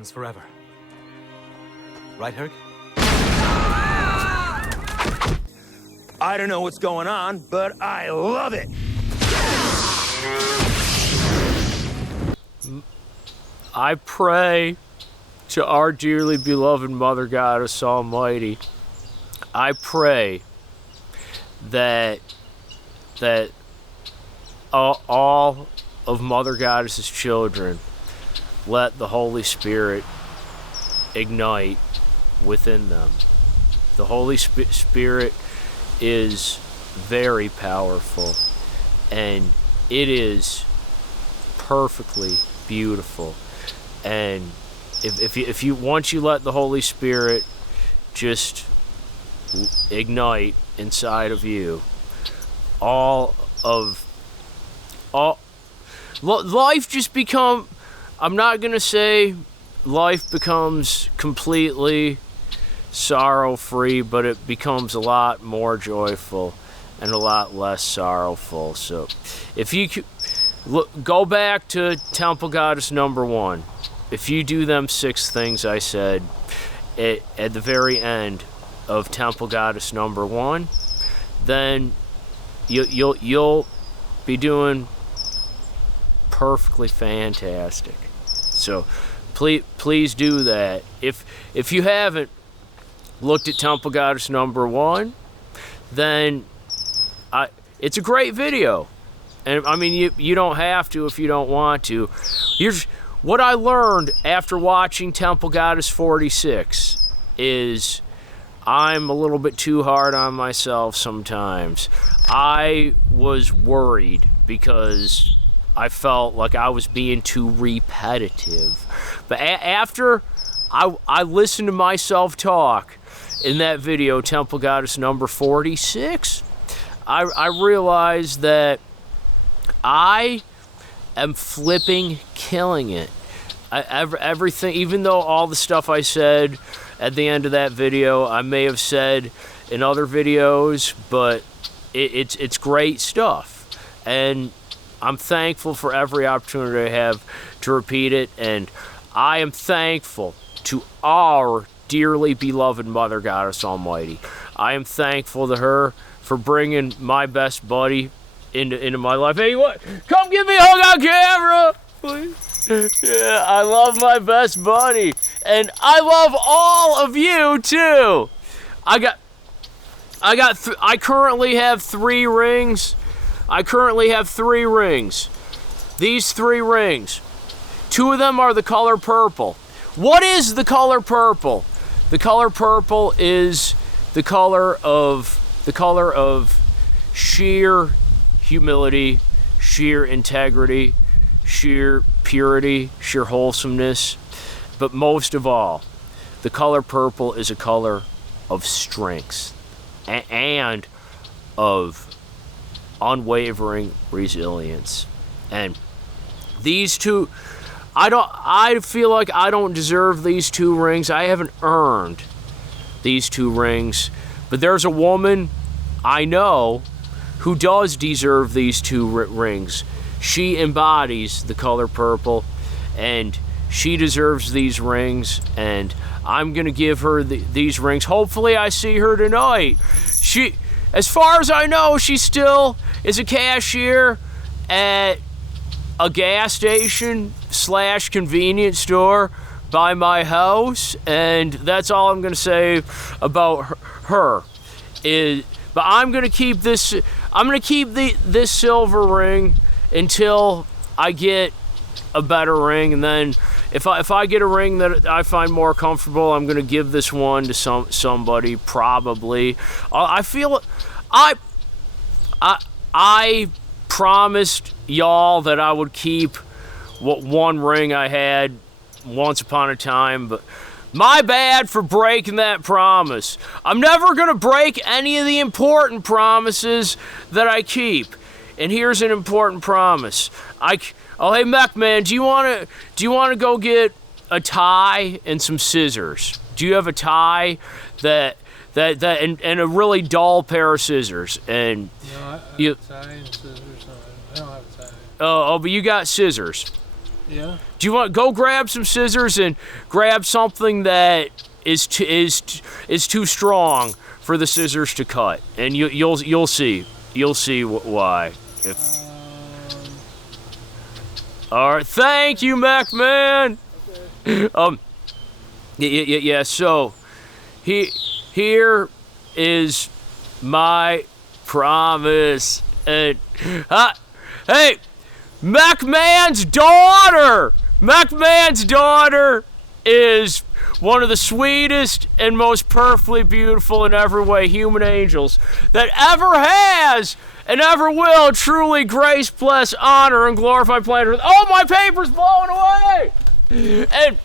ends forever. Right, Herc? I don't know what's going on, but I love it! I pray to our dearly beloved Mother Goddess Almighty. I pray that all of Mother Goddess's children let the Holy Spirit ignite within them. The Holy Spirit is very powerful, and it is perfectly beautiful. And if you once you let the Holy Spirit just ignite inside of you, life just become, I'm not gonna say life becomes completely sorrow-free, but it becomes a lot more joyful and a lot less sorrowful. So if you go back to Temple Goddess number 1, if you do them 6 things I said at the very end of Temple Goddess number 1, then you'll be doing perfectly fantastic. So please do that. If you haven't looked at Temple Goddess number 1, then it's a great video. And I mean, you don't have to if you don't want to. Here's what I learned after watching Temple Goddess 46 is I'm a little bit too hard on myself sometimes. I was worried because I felt like I was being too repetitive. But after I listened to myself talk in that video, Temple Goddess number 46, I realized that I am flipping killing it. Everything, even though all the stuff I said at the end of that video, I may have said in other videos, but it's great stuff. And I'm thankful for every opportunity I have to repeat it. And I am thankful to our dearly beloved Mother Goddess Almighty. I am thankful to her for bringing my best buddy into my life. Hey, what? Come give me a hug on camera, please. Yeah, I love my best buddy, and I love all of you too. I currently have 3 rings. These 3 rings. 2 of them are the color purple. What is the color purple? The color purple is the color of sheer humility, sheer integrity, sheer purity, sheer wholesomeness. But most of all, the color purple is a color of strength and of unwavering resilience. And these 2, I feel like I don't deserve these 2 rings. I haven't earned these 2 rings. But there's a woman I know who does deserve these 2 rings. She embodies the color purple, and she deserves these rings, and I'm gonna give her these rings. Hopefully I see her tonight. She, as far as I know, she still is a cashier at a gas station / convenience store by my house, and that's all I'm gonna say about her. But I'm gonna keep this. I'm gonna keep this silver ring until I get a better ring, and then if I get a ring that I find more comfortable, I'm gonna give this one to somebody probably. I feel I promised y'all that I would keep what 1 ring I had once upon a time, but my bad for breaking that promise. I'm never gonna break any of the important promises that I keep. And here's an important promise. Oh, hey, Mech Man, do you wanna go get a tie and some scissors? Do you have a tie and a really dull pair of scissors? And no, I have a tie and scissors. I don't have a tie. Oh, but you got scissors. Yeah. Do you want go grab some scissors and grab something that is too strong for the scissors to cut, and you'll see why. All right, thank you, Mac Man. Okay. Yeah. So, here is my promise, and hey, Mac Man's daughter. Mac Man's daughter is one of the sweetest and most perfectly beautiful in every way human angels that ever has and ever will truly grace, bless, honor, and glorify planet Earth. Oh, my paper's blowing away! And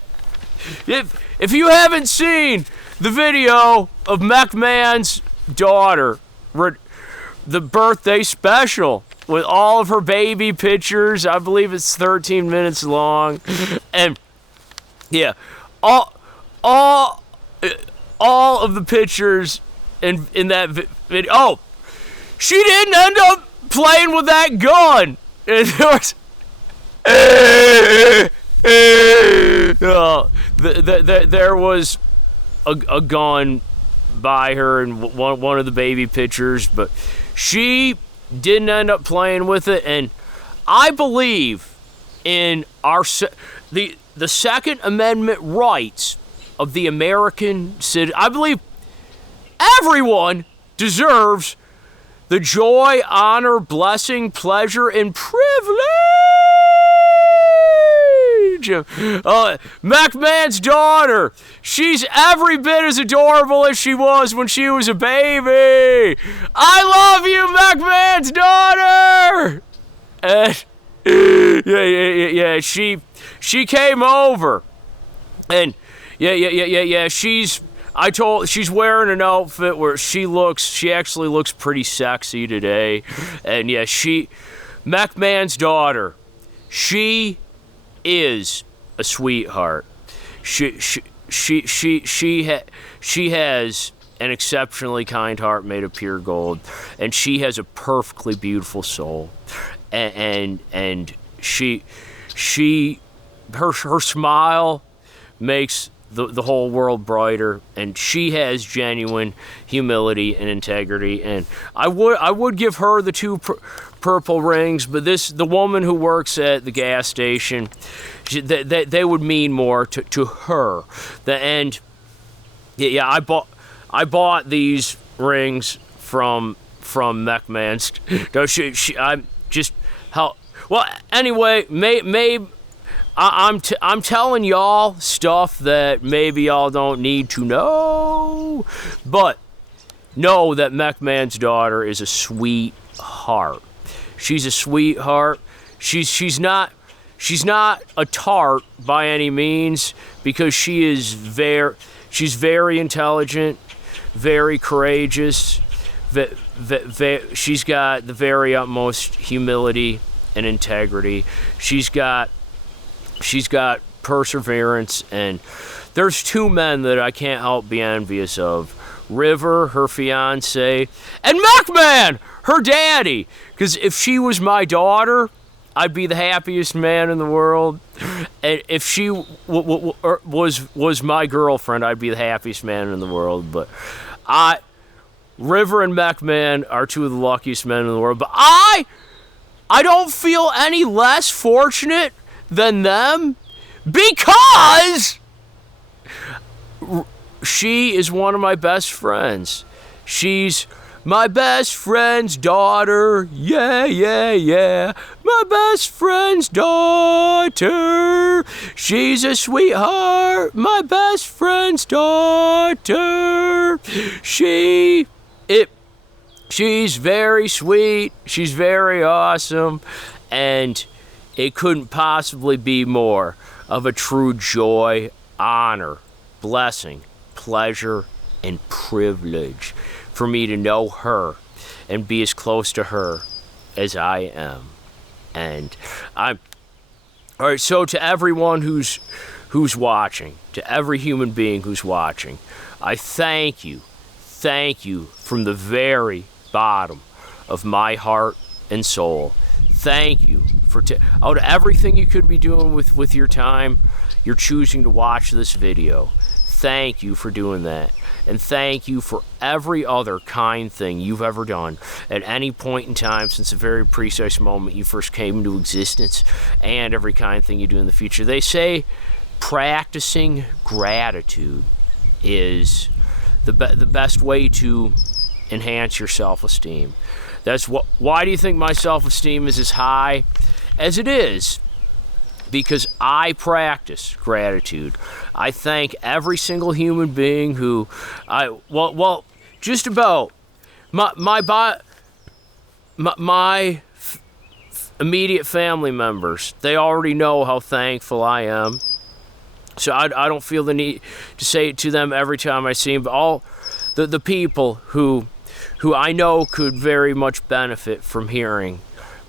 if you haven't seen the video of Mac Man's daughter, the birthday special, with all of her baby pictures, I believe it's 13 minutes long, and yeah, all of the pictures in that video. Oh, she didn't end up playing with that gun. And there was a gun by her in one of the baby pictures, but she didn't end up playing with it. And I believe in the Second Amendment rights of the American citizen. I believe everyone deserves the joy, honor, blessing, pleasure, and privilege of Mac Man's daughter. She's every bit as adorable as she was when she was a baby. I love you, Mac Man's daughter. And yeah. She came over, and yeah. She's wearing an outfit where she actually looks pretty sexy today, and yeah, Mac Man's daughter, she is a sweetheart. She has an exceptionally kind heart made of pure gold, and she has a perfectly beautiful soul, and her smile makes the whole world brighter, and she has genuine humility and integrity. And I would give her the two purple rings, but the woman who works at the gas station, they would mean more to her. And yeah, I bought these rings from Mac Man's. No, I'm just how well. Anyway, maybe. I'm telling y'all stuff that maybe y'all don't need to know, but know that Mac Man's daughter is a sweetheart. She's a sweetheart. She's not a tart by any means, because she's very intelligent, very courageous. She's got the very utmost humility and integrity. She's got perseverance, and there's two men that I can't help be envious of. River, her fiance, and Mac Man, her daddy. Because if she was my daughter, I'd be the happiest man in the world. And if she was my girlfriend, I'd be the happiest man in the world. But River and Mac Man are two of the luckiest men in the world. But I don't feel any less fortunate than them, because she is one of my best friends. She's my best friend's daughter. Yeah. My best friend's daughter. She's a sweetheart. My best friend's daughter. She's very sweet. She's very awesome. And it couldn't possibly be more of a true joy, honor, blessing, pleasure, and privilege for me to know her and be as close to her as I am. And all right, so to everyone who's watching, to every human being who's watching, I thank you from the very bottom of my heart and soul. thank you for out of everything you could be doing with your time, you're choosing to watch this video. Thank you for doing that. And thank you for every other kind thing you've ever done at any point in time since the very precise moment you first came into existence, and every kind thing you do in the future. They say practicing gratitude is the best way to enhance your self-esteem. Why do you think my self-esteem is as high as it is? Because I practice gratitude. I thank every single human being who just about my immediate family members. They already know how thankful I am. So I don't feel the need to say it to them every time I see them. But all the people who I know could very much benefit from hearing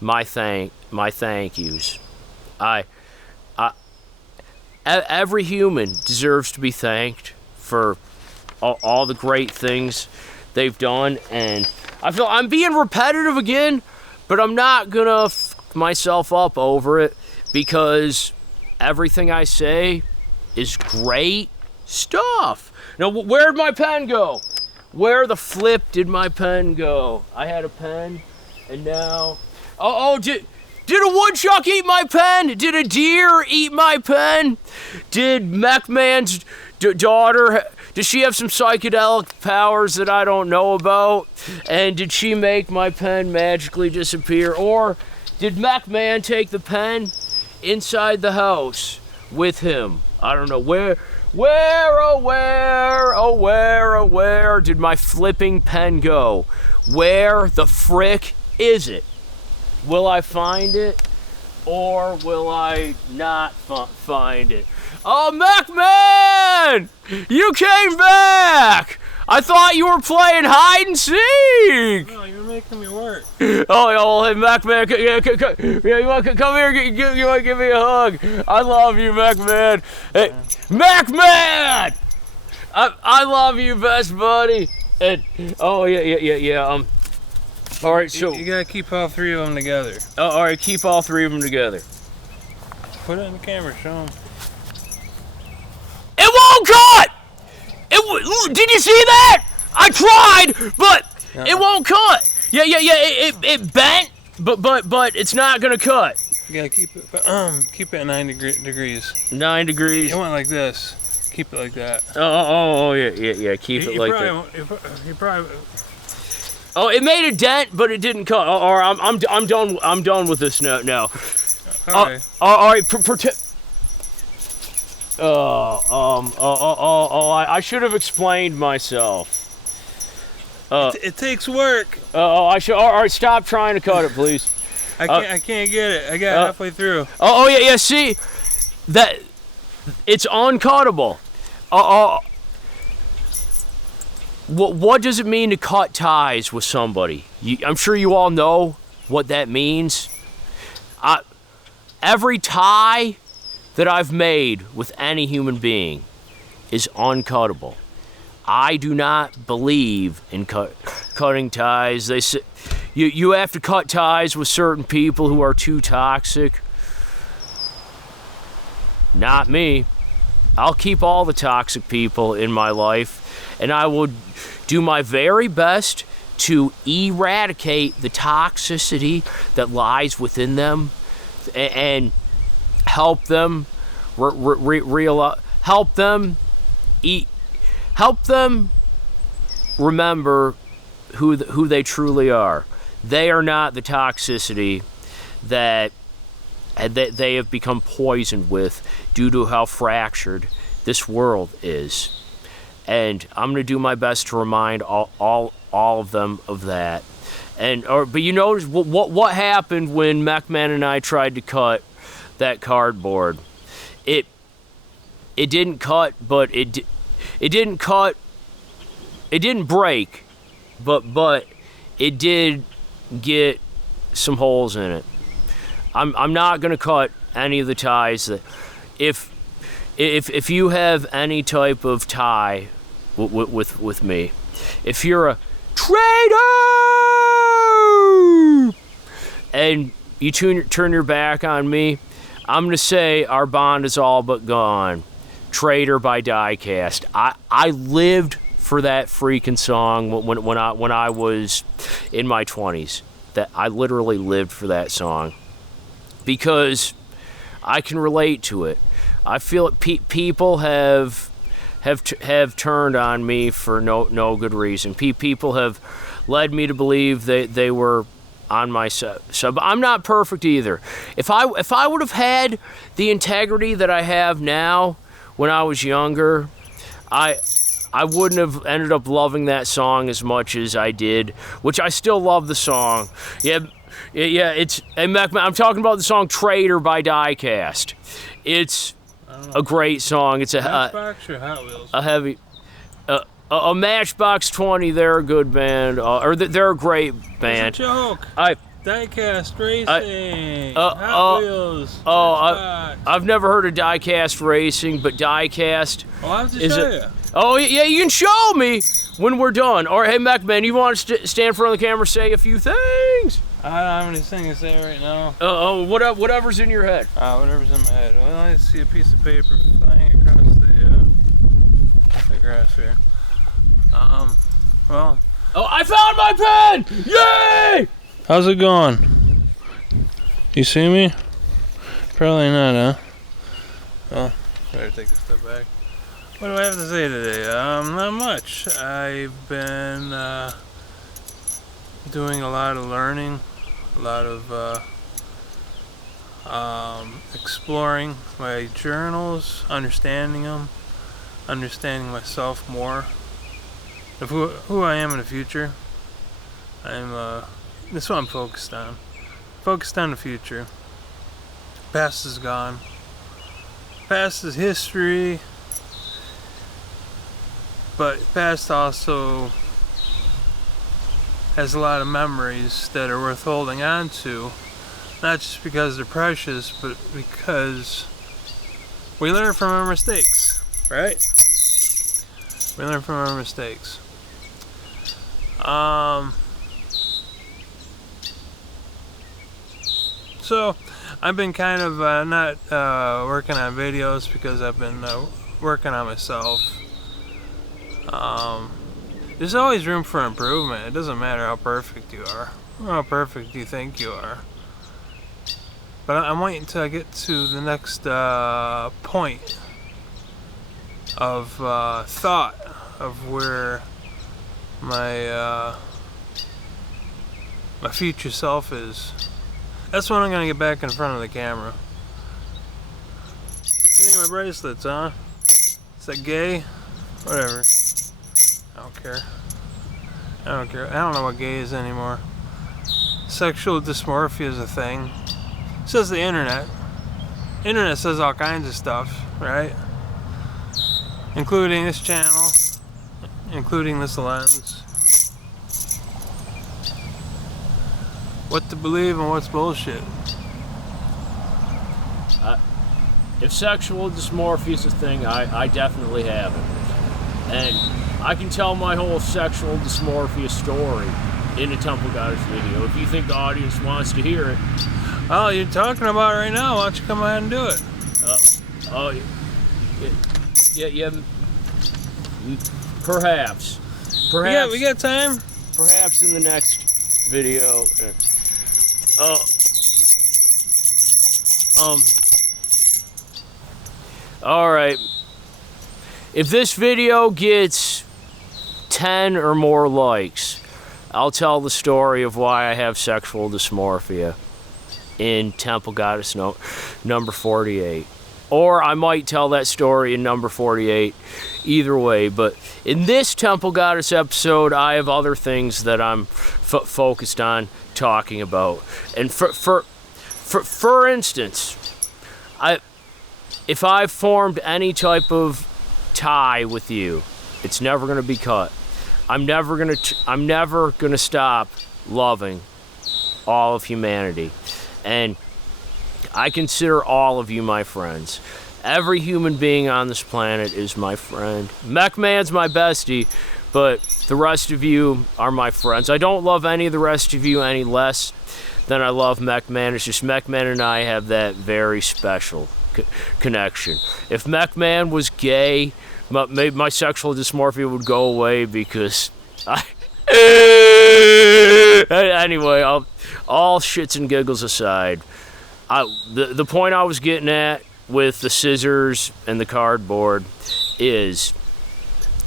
my thank yous. Every human deserves to be thanked for all the great things they've done, and I feel I'm being repetitive again, but I'm not gonna f myself up over it, because everything I say is great stuff. Now, where'd my pen go? Where the flip did my pen go? I had a pen, and now... Did a woodchuck eat my pen? Did a deer eat my pen? Did Mech-Man's daughter, does she have some psychedelic powers that I don't know about? And did she make my pen magically disappear? Or did Mech-Man take the pen inside the house with him? I don't know. Where did my flipping pen go? Where the frick is it? Will I find it, or will I not find it? Oh, Mech-Man! You came back! I thought you were playing hide and seek! No, you're making me work. Oh, hey, Mech-Man, you want to come here? You want to give me a hug? I love you, Mech-Man. Hey, Mech-Man! I love you, best buddy. And, yeah. All right, so... You gotta keep all three of them together. All right, keep all three of them together. Put it in the camera, show them. It won't cut! Did you see that? I tried, but it won't cut. Yeah, it bent, but it's not gonna cut. You gotta keep it at 9 degrees. 9 degrees. It went like this. Keep it like that. Yeah. Keep it like that. You probably... Oh, it made a dent, but it didn't cut. Or I'm done. I'm done with this now. All right. All right. I should have explained myself. It takes work. I should. All right, stop trying to cut it, please. I can't get it. I got it halfway through. Yeah. See, that it's uncuttable. What does it mean to cut ties with somebody? I'm sure you all know what that means. Every tie that I've made with any human being is uncuttable. I do not believe in cutting ties. They say you have to cut ties with certain people who are too toxic. Not me. I'll keep all the toxic people in my life, and I will do my very best to eradicate the toxicity that lies within them, and help them help them remember who they truly are. They are not the toxicity that they have become poisoned with due to how fractured this world is. And I'm going to do my best to remind all of them of that. But you notice what happened when Mech-Man and I tried to cut that cardboard. It didn't cut, but it didn't cut. It didn't break, but it did get some holes in it. I'm not going to cut any of the ties that if you have any type of tie with me, if you're a traitor and you turn your back on me, I'm gonna say our bond is all but gone. Traitor by Diecast. I lived for that freaking song when I was in my 20s. That I literally lived for that song because I can relate to it. I feel people have turned on me for no good reason. People have led me to believe they were on my side. So I'm not perfect either. If I would have had the integrity that I have now when I was younger, I wouldn't have ended up loving that song as much as I did, which I still love the song. Yeah, it's hey, I'm talking about the song Traitor by Diecast. It's a great song. It's Matchbox or Hot Wheels? a heavy a Matchbox 20. They're a good band, or they're a great band. It's a joke. Diecast Racing. Hot Wheels. I've never heard of Diecast Racing, but Diecast I'll have to is show it. you. Oh yeah, you can show me when we're done. Or hey, MacMan, you want to stand in front of the camera, say a few things? I don't have anything to say right now. Whatever's in your head. Whatever's in my head. Well, I see a piece of paper flying across the grass here. Well. Oh, I found my pen! Yay! How's it going? You see me? Probably not, huh? Well, better take a step back. What do I have to say today? Not much. I've been doing a lot of learning, a lot of exploring my journals, understanding them, understanding myself more, of who I am in the future. That's what I'm focused on. Focused on the future. Past is gone. Past is history. But past also has a lot of memories that are worth holding on to. Not just because they're precious, but because we learn from our mistakes, right? We learn from our mistakes. So I've been kind of not working on videos because I've been working on myself. There's always room for improvement. It doesn't matter how perfect you are or how perfect you think you are. But I'm waiting until I get to the next point of thought of where my future self is. That's when I'm gonna get back in front of the camera. You think of my bracelets, huh? Is that gay? Whatever. I don't care. I don't care. I don't know what gay is anymore. Sexual dysmorphia is a thing. Says the internet. Internet says all kinds of stuff, right? Including this channel, including this lens. What to believe and what's bullshit. If sexual dysmorphia is a thing, I definitely have it. And I can tell my whole sexual dysmorphia story in a Temple Goddess video if you think the audience wants to hear it. Oh, you're talking about it right now. Why don't you come ahead and do it? Yeah. Perhaps. Yeah, we got time. Perhaps in the next video. All right. If this video gets 10 or more likes, I'll tell the story of why I have sexual dysmorphia in Temple Goddess number 48. Or I might tell that story in number 48. Either way, but in this Temple Goddess episode, I have other things that I'm focused on talking about. And for instance, if I've formed any type of tie with you, it's never going to be cut. I'm never going to stop loving all of humanity. And I consider all of you my friends. Every human being on this planet is my friend. MacMan's my bestie, but the rest of you are my friends. I don't love any of the rest of you any less than I love Mech-Man. It's just Mech-Man and I have that very special connection. If Mech-Man was gay, my sexual dysmorphia would go away because anyway, all shits and giggles aside, the point I was getting at with the scissors and the cardboard is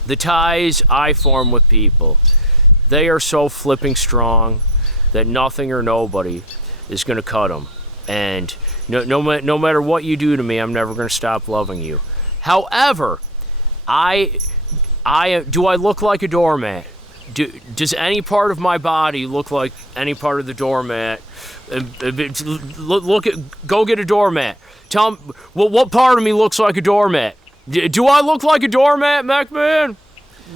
the ties I form with people. They are so flipping strong that nothing or nobody is going to cut them. And no matter what you do to me, I'm never going to stop loving you. However, do I look like a doormat? Does any part of my body look like any part of the doormat? Go get a doormat. Tell me, what part of me looks like a doormat? Do I look like a doormat, Mech-Man?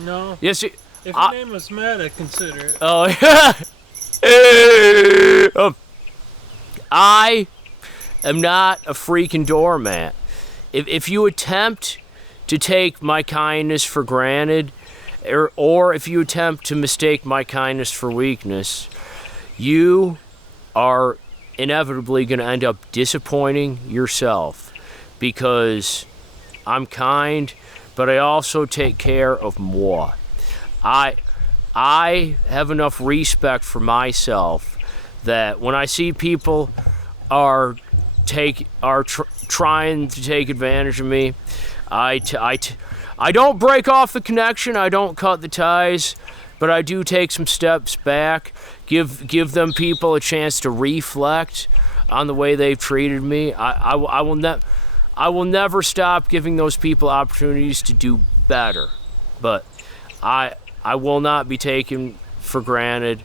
No. Yes. If your name was Matt, I'd consider it. Oh, yeah. I am not a freaking doormat. If you attempt to take my kindness for granted, or if you attempt to mistake my kindness for weakness, you are inevitably going to end up disappointing yourself, because I'm kind, but I also take care of moi. I have enough respect for myself that when I see people are trying to take advantage of me, I don't break off the connection, I don't cut the ties, but I do take some steps back, give them people a chance to reflect on the way they've treated me. I will never stop giving those people opportunities to do better, but I will not be taken for granted.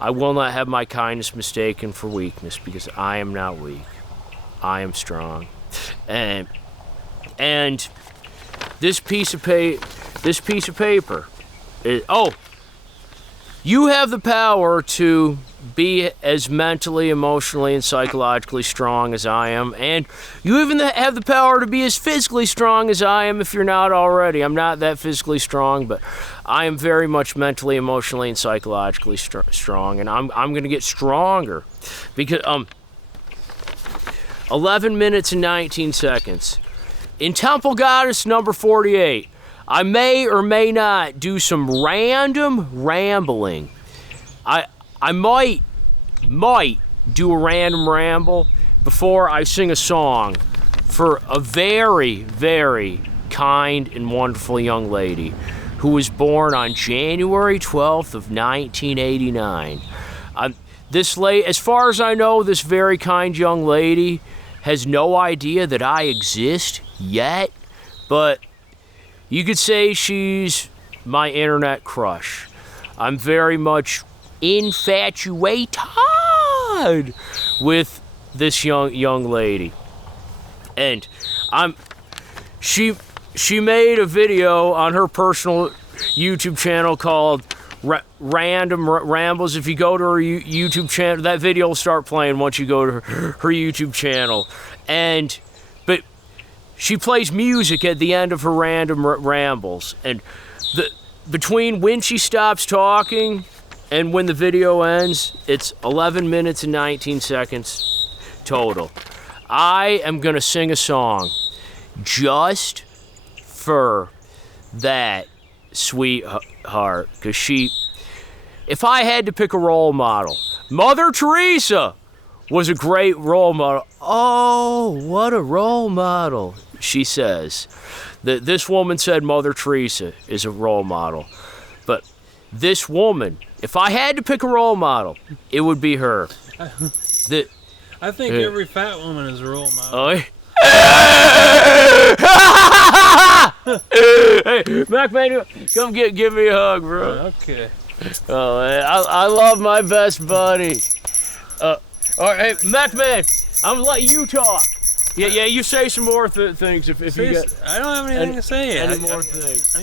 I will not have my kindness mistaken for weakness, because I am not weak. I am strong. And this piece of paper. You have the power to be as mentally, emotionally, and psychologically strong as I am, and you even have the power to be as physically strong as I am if you're not already. I'm not that physically strong, but I am very much mentally, emotionally, and psychologically strong, and I'm going to get stronger, because 11 minutes and 19 seconds. In Temple Goddess number 48, I may or may not do some random rambling. I might do a random ramble before I sing a song for a very, very kind and wonderful young lady who was born on January 12th of 1989. As far as I know, this very kind young lady has no idea that I exist yet, but you could say she's my internet crush. I'm very much infatuated with this young lady, and she made a video on her personal YouTube channel called Random Rambles. If you go to her YouTube channel, that video will start playing once you go to her YouTube channel, but she plays music at the end of her random rambles, and between when she stops talking and when the video ends, it's 11 minutes and 19 seconds total. I am going to sing a song just for that sweetheart, because if I had to pick a role model, Mother Teresa was a great role model. Oh, what a role model, she says. This woman said Mother Teresa is a role model. But this woman, if I had to pick a role model, it would be her. I think every fat woman is a role model. Oh, hey, Mech-Man, come give me a hug, bro. Okay. Oh, man, I love my best buddy. All right, hey, Mech-Man, I'm gonna let you talk. Yeah, you say some more things if you got. I don't have anything to say yet. Any more things? I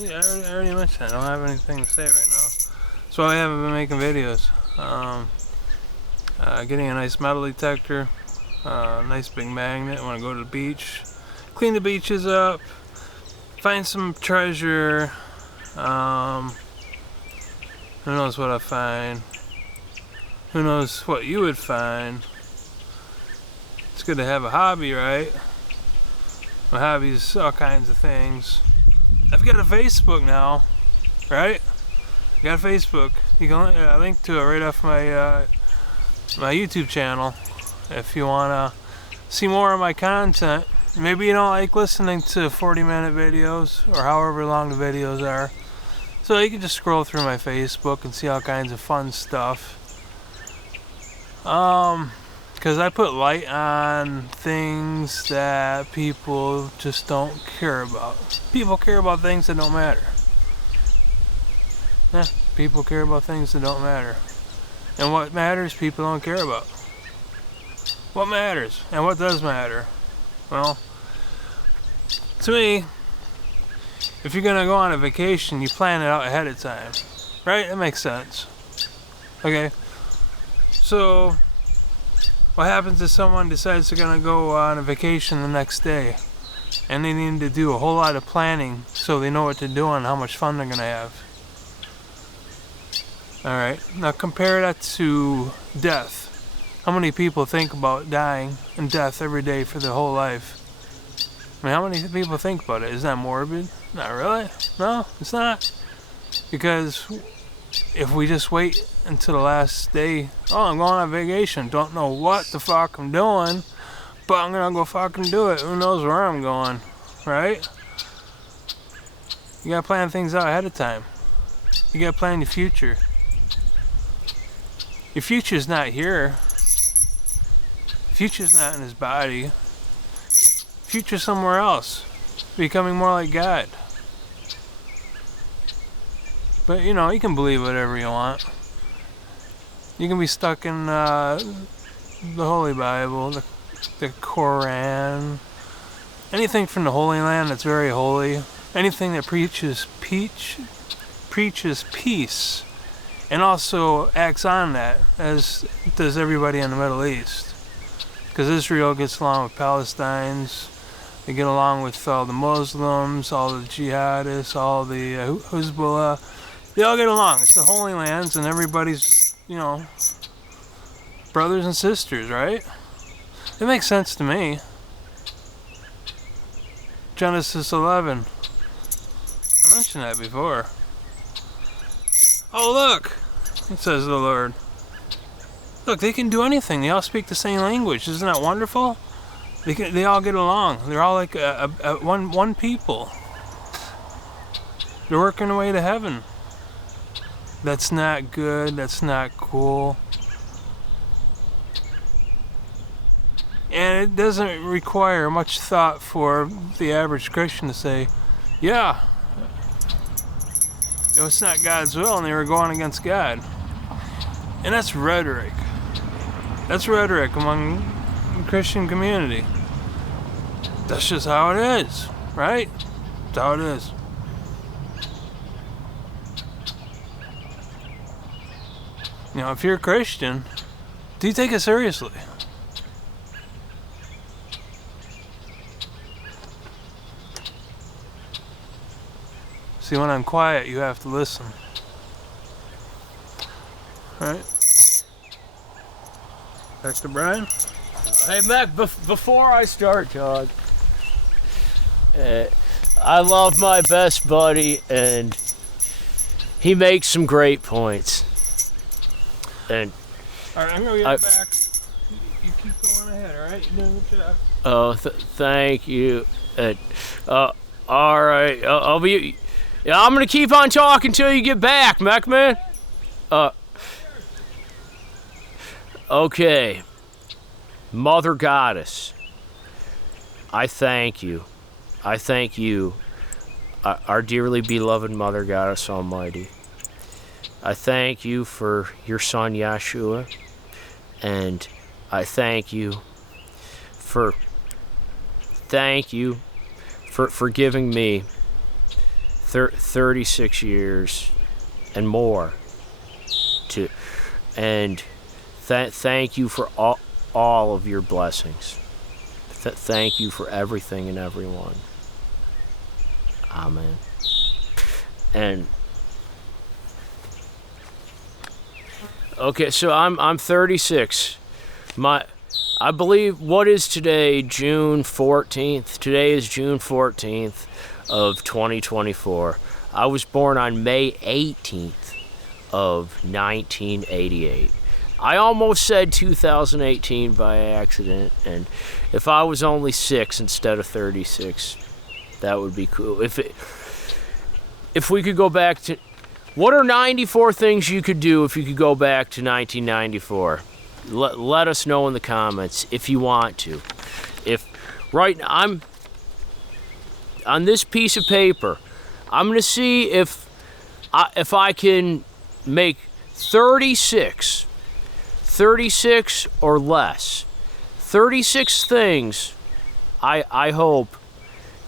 already mentioned I don't have anything to say right now. That's why I haven't been making videos. Getting a nice metal detector, nice big magnet. I want to go to the beach, clean the beaches up, find some treasure. Who knows what I find? who knows what you would find. It's good to have a hobby, right? My hobby's all kinds of things. I've got a Facebook now, right? I got a Facebook. You can link to it right off my my YouTube channel if you wanna see more of my content. Maybe you don't like listening to 40-minute videos or however long the videos are. So you can just scroll through my Facebook and see all kinds of fun stuff. Because I put light on things that people just don't care about. People care about things that don't matter. Yeah, people care about things that don't matter. And what matters, people don't care about. What matters and what does matter? Well, to me, if you're gonna go on a vacation, you plan it out ahead of time, right? That makes sense. Okay, so what happens if someone decides they're gonna go on a vacation the next day and they need to do a whole lot of planning so they know what to do and how much fun they're gonna have? Alright, now compare that to death. How many people think about dying and death every day for their whole life? I mean, how many people think about it? Is that morbid? Not really. No, it's not. Because if we just wait until the last day, oh, I'm going on vacation, don't know what the fuck I'm doing, but I'm gonna go fucking do it. Who knows where I'm going, right? You gotta plan things out ahead of time. You gotta plan your future. Your future's not here. Future's not in his body. Future's somewhere else, becoming more like God. But you know, you can believe whatever you want. You can be stuck in the Holy Bible, the Quran, anything from the Holy Land that's very holy, anything that preaches peace, and also acts on that, as does everybody in the Middle East. Because Israel gets along with Palestinians, they get along with all the Muslims, all the jihadists, all the Hezbollah. They all get along. It's the Holy Lands, and everybody's, you know, brothers and sisters, right? It makes sense to me. Genesis 11. I mentioned that before. Oh, look! It says the Lord. Look, they can do anything. They all speak the same language. Isn't that wonderful? They all get along. They're all like one people. They're working their way to heaven. That's not good. That's not cool. And it doesn't require much thought for the average Christian to say, yeah, it was not God's will and they were going against God. And that's rhetoric. That's rhetoric among the Christian community. That's just how it is, right? That's how it is. You know, if you're a Christian, do you take it seriously? See, when I'm quiet, you have to listen. Alright. Back to Brian. Hey, Mac, before I start, dog, I love my best buddy, and he makes some great points. And alright, I'm gonna get back. You keep going ahead, alright? You're doing a good job. Oh, thank you. All right, I'll be. Yeah, I'm gonna keep on talking till you get back, Mac man. Okay. Mother Goddess, I thank you. I thank you, our dearly beloved Mother Goddess Almighty. I thank you for your son Yeshua, and I thank you for giving me 36 years and more to, and thank you for all of your blessings. Thank you for everything and everyone. Amen. And Okay, so I'm 36. I believe, what is today, June 14th? Today is June 14th of 2024. I was born on May 18th of 1988. I almost said 2018 by accident, and if I was only 6 instead of 36, that would be cool. If we could go back to, what are 94 things you could do if you could go back to 1994? Let us know in the comments if you want to. If right now, I'm on this piece of paper, I'm gonna see if I can make 36 or less. 36 things I hope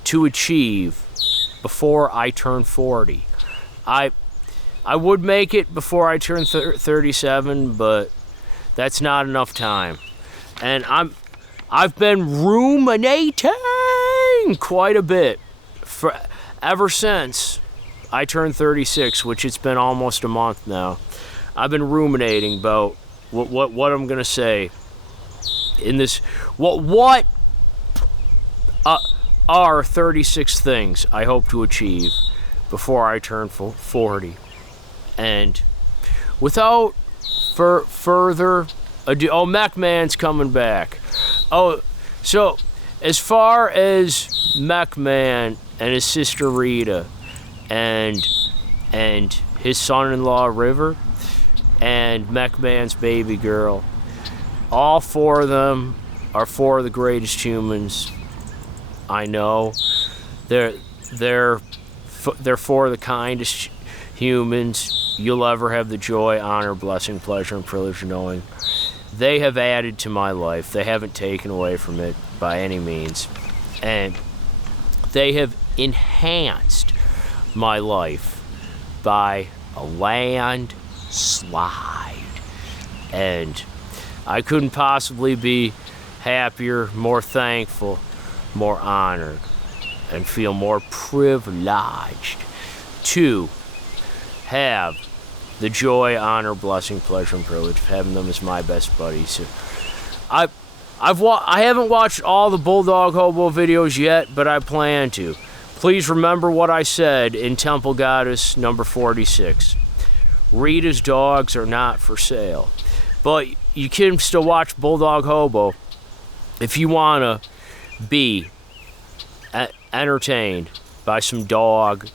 to achieve before I turn 40. I would make it before I turn 37, but that's not enough time. And I've been ruminating quite a bit ever since I turned 36, which it's been almost a month now. I've been ruminating about what I'm gonna say in this. What are 36 things I hope to achieve before I turn 40? And without further ado, MechMan's coming back. Oh, so as far as MechMan and his sister Rita and his son-in-law River and MechMan's baby girl, all 4 of them are 4 of the greatest humans I know. They're 4 of the kindest humans you'll ever have the joy, honor, blessing, pleasure, and privilege of knowing. They have added to my life. They haven't taken away from it by any means. And they have enhanced my life by a landslide. And I couldn't possibly be happier, more thankful, more honored, and feel more privileged to have the joy, honor, blessing, pleasure, and privilege of having them as my best buddies. I haven't watched all the Bulldog Hobo videos yet, but I plan to. Please remember what I said in Temple Goddess number 46. Rita's dogs are not for sale. But you can still watch Bulldog Hobo if you want to be entertained by some dog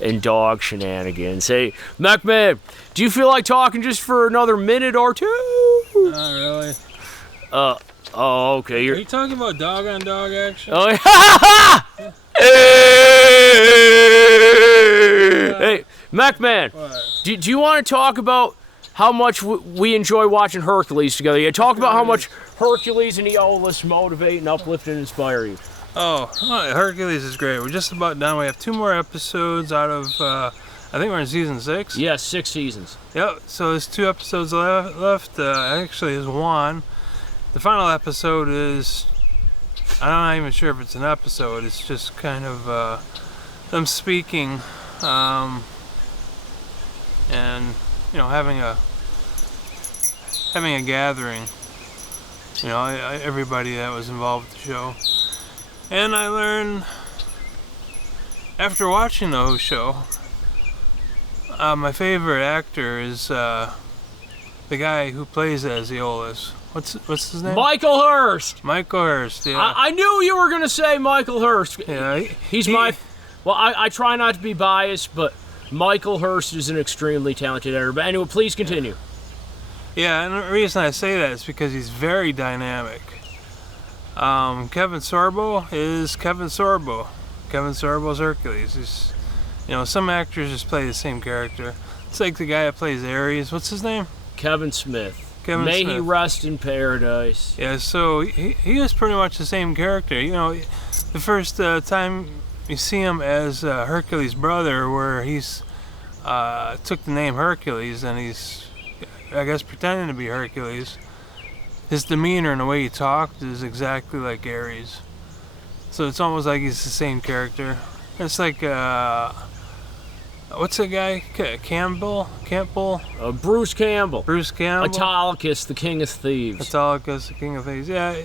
and dog shenanigans. Hey, MechMan, do you feel like talking just for another minute or two? Not really. Oh, okay. Are you talking about dog on dog action? Oh, yeah. Hey, MechMan, do you want to talk about how much we enjoy watching Hercules together? Yeah, talk about how much Hercules and Aeolus motivate and uplift and inspire you. Oh, Hercules is great. We're just about done. We have 2 more episodes out of, I think we're in season 6. Yes, 6 seasons. Yep, so there's 2 episodes left. Actually, there's 1. The final episode is, I'm not even sure if it's an episode. It's just kind of them speaking and, you know, having a gathering. You know, everybody that was involved with the show. And I learned, after watching the whole show, my favorite actor is the guy who plays as Aeolus. What's his name? Michael Hurst. Michael Hurst, yeah. I knew you were going to say Michael Hurst. Yeah, I try not to be biased, but Michael Hurst is an extremely talented actor. But anyway, please continue. Yeah, and the reason I say that is because he's very dynamic. Kevin Sorbo is Kevin Sorbo. Kevin Sorbo's Hercules. He's, you know, some actors just play the same character. It's like the guy that plays Ares. What's his name? Kevin Smith. May he rest in paradise. Yeah, so he was pretty much the same character. You know, the first time you see him as Hercules' brother, where he's took the name Hercules and he's, I guess, pretending to be Hercules. His demeanor and the way he talked is exactly like Ares. So it's almost like he's the same character. It's like What's the guy? Campbell? Bruce Campbell. Bruce Campbell? Autolycus, the king of thieves. Autolycus, the king of thieves. Yeah,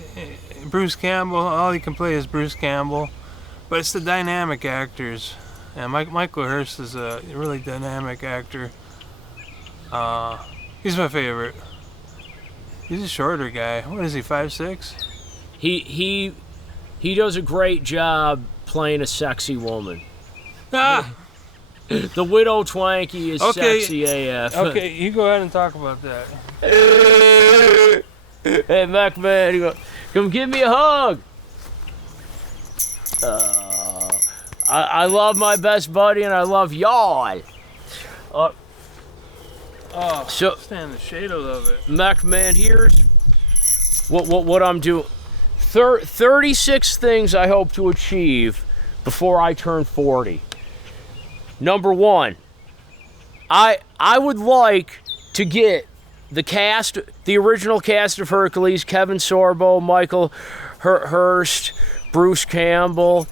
Bruce Campbell, all he can play is Bruce Campbell. But it's the dynamic actors. And Michael Hurst is a really dynamic actor. He's my favorite. He's a shorter guy. What is he, 5'6"? He does a great job playing a sexy woman. Ah! The Widow Twanky is sexy AF. Okay, you go ahead and talk about that. Hey, Mac man, come give me a hug. I love my best buddy and I love y'all. So Stand the shadow of it. Mac man, here's what I'm doing. 36 things I hope to achieve before I turn 40. Number 1, I would like to get the original cast of Hercules, Kevin Sorbo, Michael Hurst, Bruce Campbell,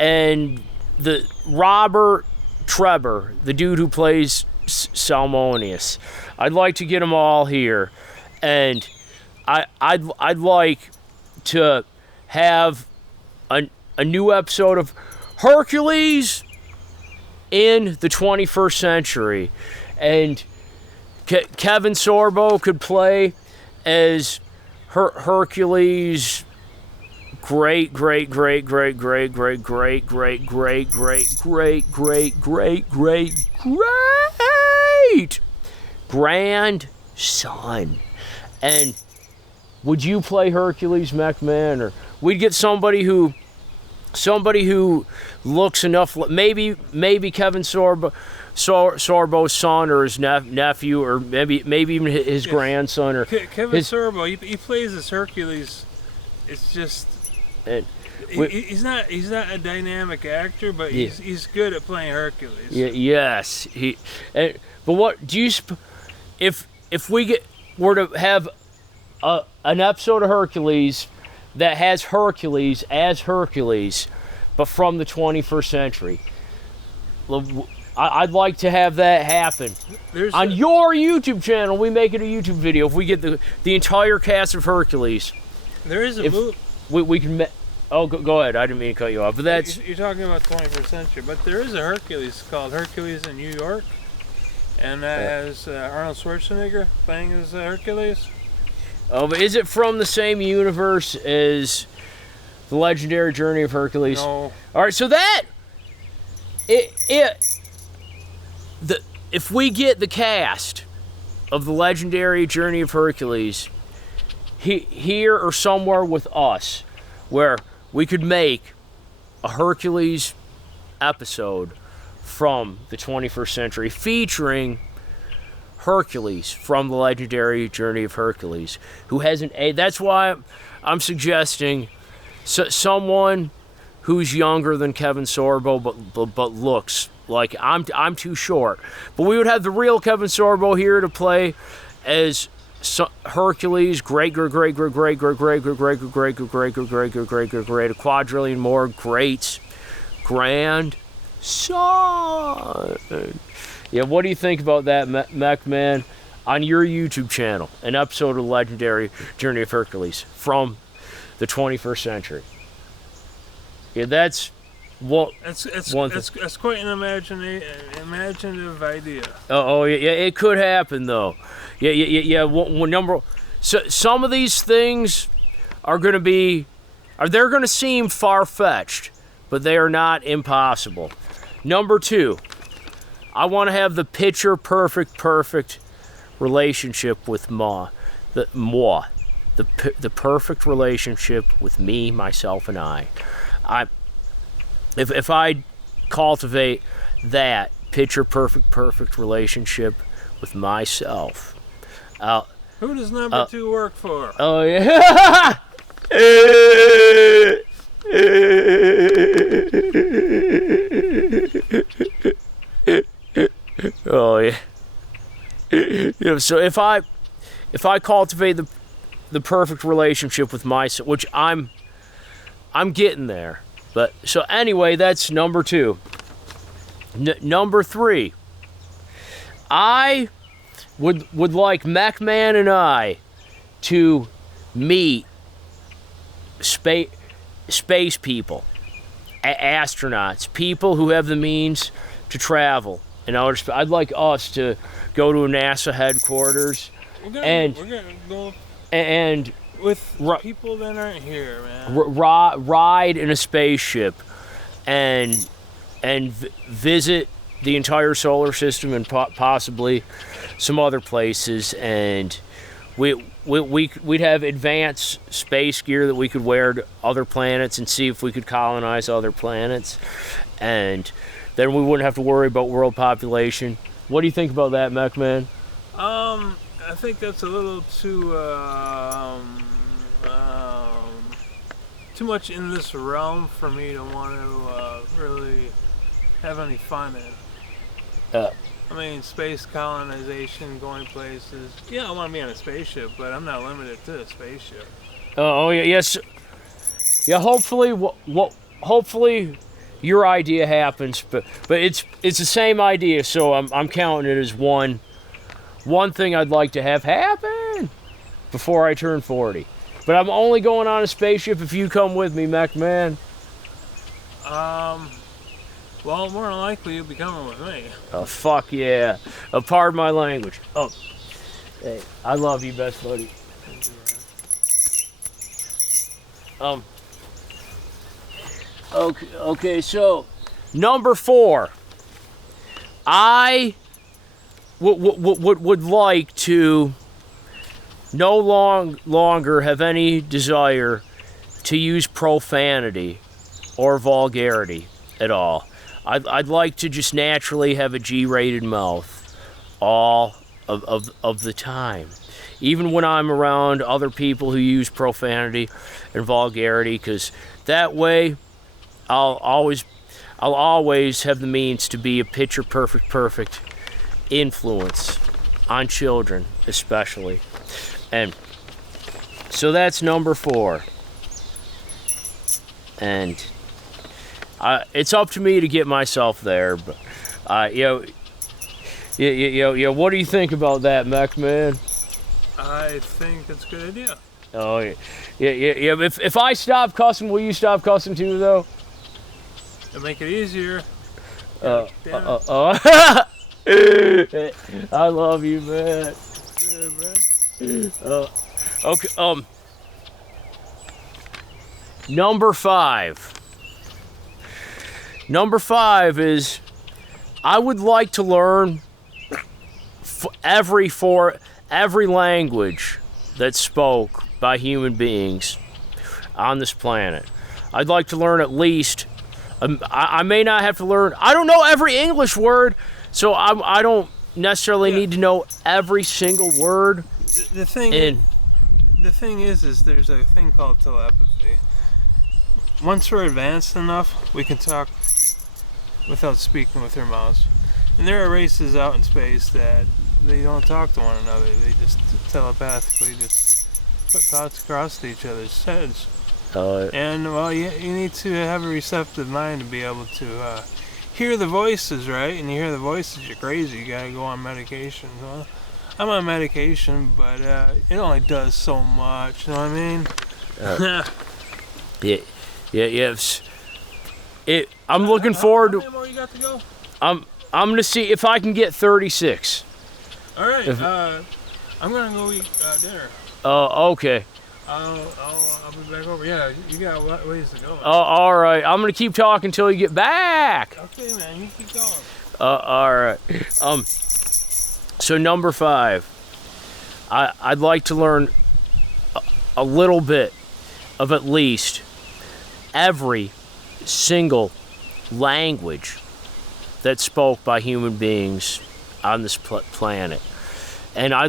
and the Robert Trevor, the dude who plays Salmonius. I'd like to get them all here, and I'd like to have a new episode of Hercules in the 21st century, and Kevin Sorbo could play as Hercules' great grandson. And would you play Hercules, McMahon? Or we'd get somebody who looks enough, maybe Kevin Sorbo's son or his nephew, or maybe even his grandson, or Kevin Sorbo. He plays as Hercules. It's just he's not a dynamic actor, but he's good at playing Hercules. Yes, but what do you if we were to have an episode of Hercules that has Hercules as Hercules, but from the 21st century? I'd like to have that happen. On your YouTube channel, we make it a YouTube video. If we get the entire cast of Hercules. There is a movie. We can... Oh, go ahead. I didn't mean to cut you off. But that's... You're talking about 21st century, but there is a Hercules called Hercules in New York. And that has Arnold Schwarzenegger playing as Hercules. Oh, but is it from the same universe as The Legendary Journey of Hercules? No. All right, so if we get the cast of The Legendary Journey of Hercules here or somewhere with us, where we could make a Hercules episode from the 21st century featuring Hercules from The Legendary Journey of Hercules, who hasn't aged. That's why I'm suggesting someone who's younger than Kevin Sorbo, but looks like I'm too short. But we would have the real Kevin Sorbo here to play as Hercules, a quadrillion more greats, grandson. Yeah, what do you think about that, Mech Man? On your YouTube channel, an episode of Legendary Journey of Hercules from the 21st century. Yeah, that's what. That's quite an imaginative idea. Oh yeah, it could happen though. Yeah. So some of these things are going to seem far-fetched, but they are not impossible. Number 2, I want to have the picture perfect relationship with the perfect relationship with me, myself, and I. If I cultivate that picture perfect relationship with myself, who does number 2 work for? Oh yeah. Oh yeah. So if I cultivate the perfect relationship with myself, which I'm getting there. But so anyway, that's number 2. Number 3, I would like MacMan and I to meet space people, astronauts, people who have the means to travel in outer space. I'd like us to go to a NASA headquarters We're gonna go and with people that aren't here, man. ride in a spaceship and visit the entire solar system and possibly some other places, and we'd have advanced space gear that we could wear to other planets and see if we could colonize other planets, and then we wouldn't have to worry about world population. What do you think about that, MacMan? I think that's a little too much in this realm for me to want to really have any fun in. I mean, space colonization, going places. Yeah, I want to be on a spaceship, but I'm not limited to a spaceship. Yes. Yeah, hopefully your idea happens, but it's the same idea, so I'm counting it as one thing I'd like to have happen before I turn 40. But I'm only going on a spaceship if you come with me, MacMan. Well, more than likely you'll be coming with me. Oh, fuck yeah. Pardon my language. Oh, hey, I love you, best buddy. Okay, so number 4. I would like to no longer have any desire to use profanity or vulgarity at all. I'd like to just naturally have a G-rated mouth all of the time. Even when I'm around other people who use profanity and vulgarity, because that way I'll always have the means to be a picture perfect influence on children, especially. And so that's number 4. And it's up to me to get myself there, but what do you think about that, MacMan? I think it's a good idea. Oh yeah. If I stop cussing, will you stop cussing too, though? To make it easier. I love you, man. Okay. Number 5. Number 5 is I would like to learn every language that's spoke by human beings on this planet. I'd like to learn at least. I may not have to learn. I don't know every English word, so I don't necessarily need to know every single word. The thing is there's a thing called telepathy. Once we're advanced enough, we can talk without speaking with their mouths. And there are races out in space that they don't talk to one another. They just telepathically just put thoughts across each other's heads. And well, you need to have a receptive mind to be able to hear the voices, right? And you hear the voices, you're crazy. You gotta go on medication. Well, I'm on medication, but it only does so much. You know what I mean? Yes. I'm looking forward to. How many more you got to go? I'm gonna see if I can get 36. All right. I'm gonna go eat dinner. Okay. I'll be back over. Yeah, you got ways to go. All right. I'm gonna keep talking until you get back. Okay, man. You keep going. All right. So number 5, I'd like to learn a little bit of at least every single language that's spoke by human beings on this planet, and I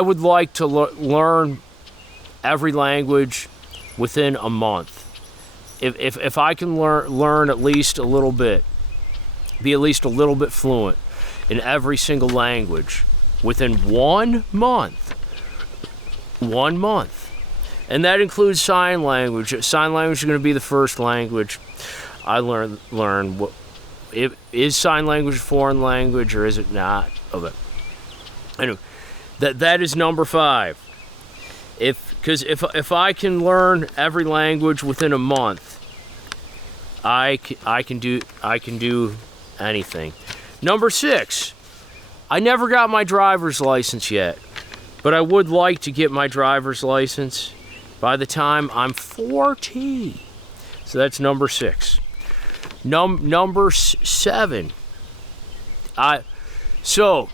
would like to learn every language within a month. If I can learn at least a little bit, be at least a little bit fluent in every single language within 1 month. 1 month. And that includes sign language. Sign language is going to be the first language I learn is sign language a foreign language or is it not? Okay. Anyway, that is number 5. Because if I can learn every language within a month, I can do anything. Number 6, I never got my driver's license yet, but I would like to get my driver's license by the time I'm 40. So that's number 6. Number 7. So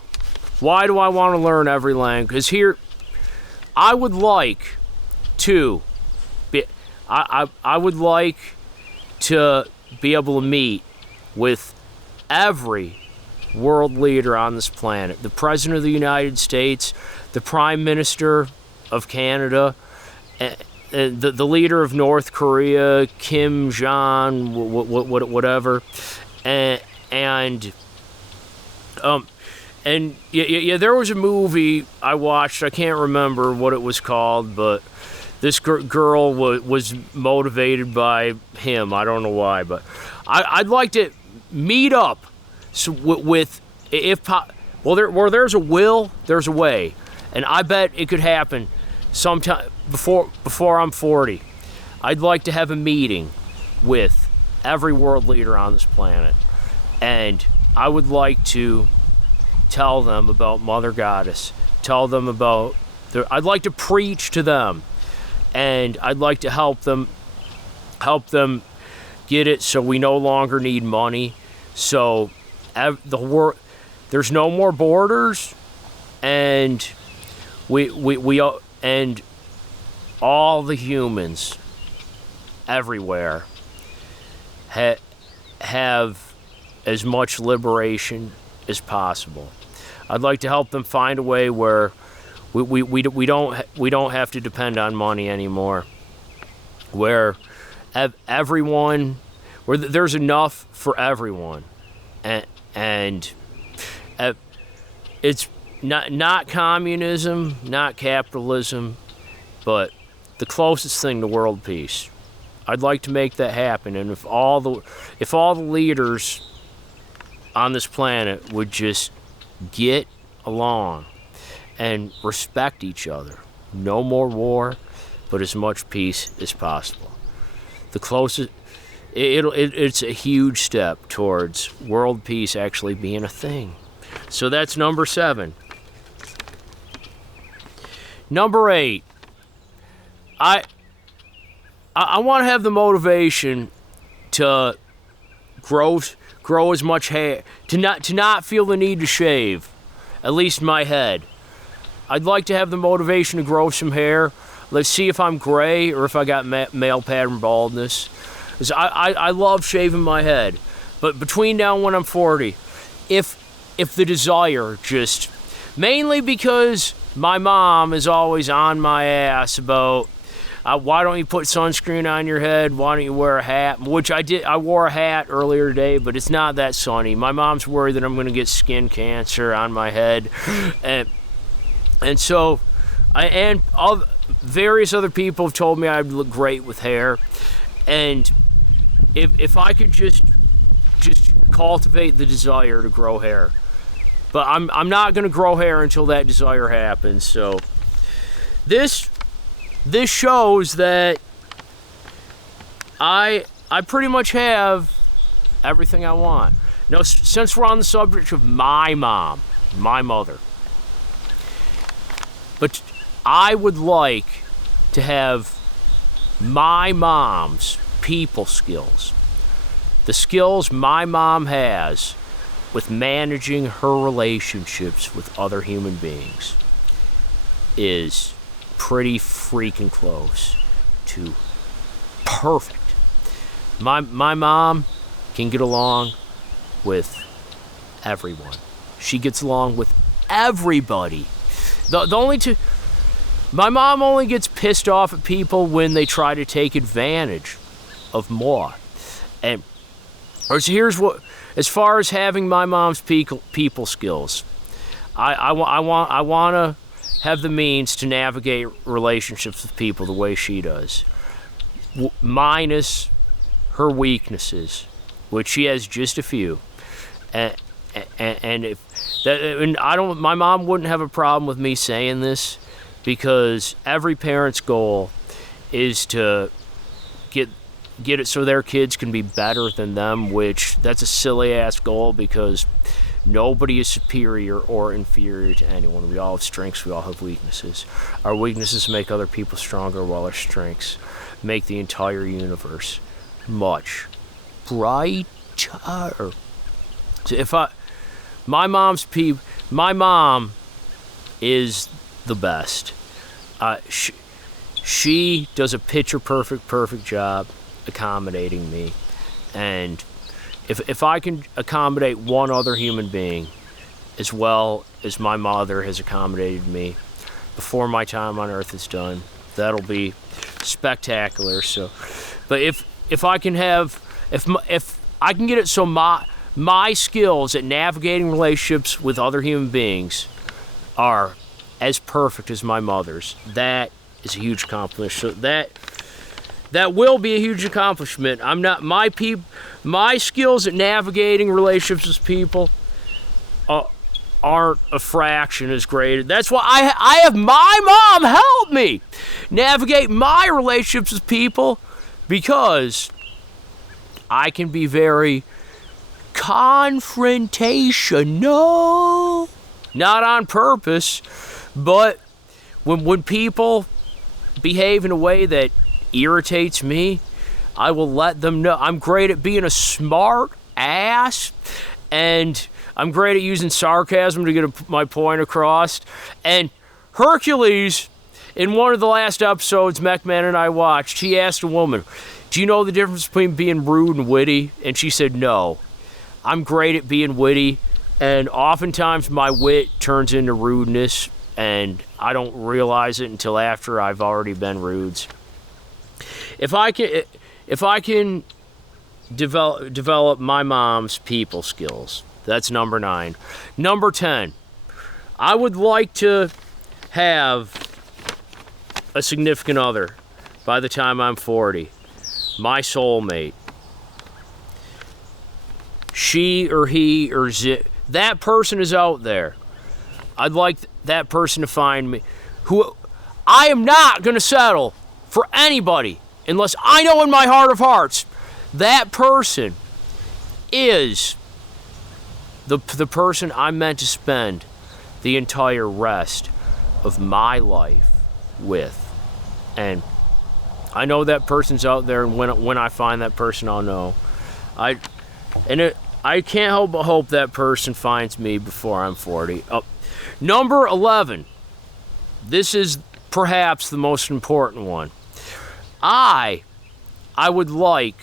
why do I want to learn every language? Because here, I would like to be, I would like to be able to meet with every world leader on this planet. The President of the United States, the Prime Minister of Canada, the leader of North Korea, Kim Jong, whatever, and yeah, there was a movie I watched. I can't remember what it was called, but this girl was motivated by him. I don't know why, but I'd like to meet up with where there's a will, there's a way, and I bet it could happen sometime before I'm 40. I'd like to have a meeting with every world leader on this planet, and I would like to tell them about Mother Goddess, tell them about I'd like to preach to them, and I'd like to help them get it so we no longer need money, so there's no more borders, and and all the humans everywhere have as much liberation as possible. I'd like to help them find a way where we don't have to depend on money anymore. Where everyone, where there's enough for everyone, and it's not communism, not capitalism, but the closest thing to world peace. I'd like to make that happen, and if all the leaders on this planet would just get along and respect each other. No more war, but as much peace as possible. The closest, it's a huge step towards world peace actually being a thing. So that's number 7. Number 8, I want to have the motivation to grow as much hair, to not feel the need to shave, at least my head. I'd like to have the motivation to grow some hair. Let's see if I'm gray or if I got male pattern baldness. 'Cause I love shaving my head, but between now and when I'm 40, if the desire just, mainly because my mom is always on my ass about, why don't you put sunscreen on your head? Why don't you wear a hat? Which I did. I wore a hat earlier today, but it's not that sunny. My mom's worried that I'm going to get skin cancer on my head, and so various other people have told me I'd look great with hair, and if I could just cultivate the desire to grow hair, but I'm not going to grow hair until that desire happens. So this shows that I pretty much have everything I want. Now, since we're on the subject of my mom, my mother, but I would like to have my mom's people skills, the skills my mom has with managing her relationships with other human beings, is pretty freaking close to perfect. My mom can get along with everyone. She gets along with everybody. My mom only gets pissed off at people when they try to take advantage of more. And here's what, as far as having my mom's people skills, I want to have the means to navigate relationships with people the way she does, minus her weaknesses, which she has just a few. and if that, and I don't, my mom wouldn't have a problem with me saying this, because every parent's goal is to get it so their kids can be better than them, which that's a silly ass goal, because nobody is superior or inferior to anyone. We all have strengths, we all have weaknesses. Our weaknesses make other people stronger, while our strengths make the entire universe much brighter. So my mom is the best. She does a picture perfect job accommodating me, and if I can accommodate one other human being as well as my mother has accommodated me before my time on Earth is done, that'll be spectacular. So, but if I can get it so my skills at navigating relationships with other human beings are as perfect as my mother's, that is a huge accomplishment. So that will be a huge accomplishment. I'm not my skills at navigating relationships with people aren't a fraction as great. That's why I have my mom help me navigate my relationships with people, because I can be very confrontational, not on purpose, but when people behave in a way that irritates me, I will let them know. I'm great at being a smart ass, and I'm great at using sarcasm to get my point across. And Hercules, in one of the last episodes McMahon and I watched, he asked a woman, "Do you know the difference between being rude and witty?" And she said, "No." I'm great at being witty, and oftentimes my wit turns into rudeness, and I don't realize it until after I've already been rude. If I can develop my mom's people skills, that's number 9. Number 10, I would like to have a significant other by the time I'm 40, my soulmate. She or he or that person is out there. I'd like that person to find me. Who I am not going to settle for anybody unless I know in my heart of hearts that person is the person I'm meant to spend the entire rest of my life with. And I know that person's out there, and when I find that person, I'll know. I can't help but hope that person finds me before I'm 40. Number 11. This is perhaps the most important one. I would like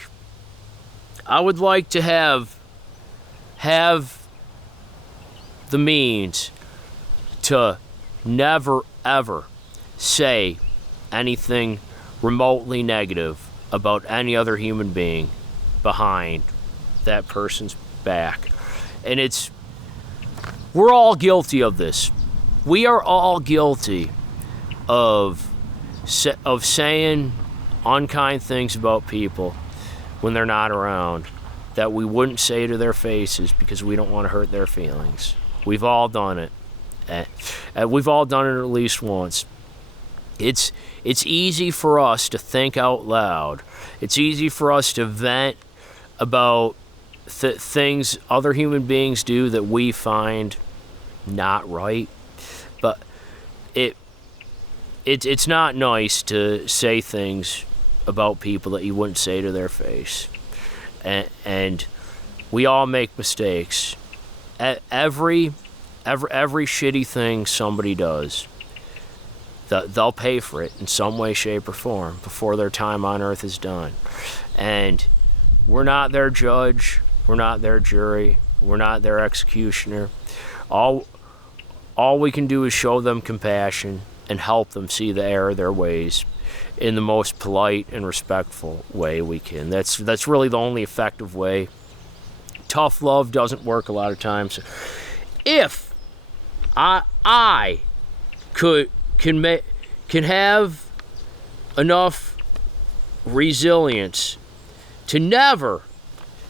to have the means to never ever say anything remotely negative about any other human being behind that person's back. And we're all guilty of this. We are all guilty of saying unkind things about people when they're not around that we wouldn't say to their faces because we don't want to hurt their feelings. We've all done it. We've all done it at least once. It's easy for us to think out loud. It's easy for us to vent about things other human beings do that we find not right. But it's not nice to say things about people that you wouldn't say to their face. And we all make mistakes. Every shitty thing somebody does, they'll pay for it in some way, shape, or form before their time on Earth is done. And we're not their judge. We're not their jury. We're not their executioner. All we can do is show them compassion and help them see the error of their ways in the most polite and respectful way we can. That's really the only effective way. Tough love doesn't work a lot of times. If I can have enough resilience to never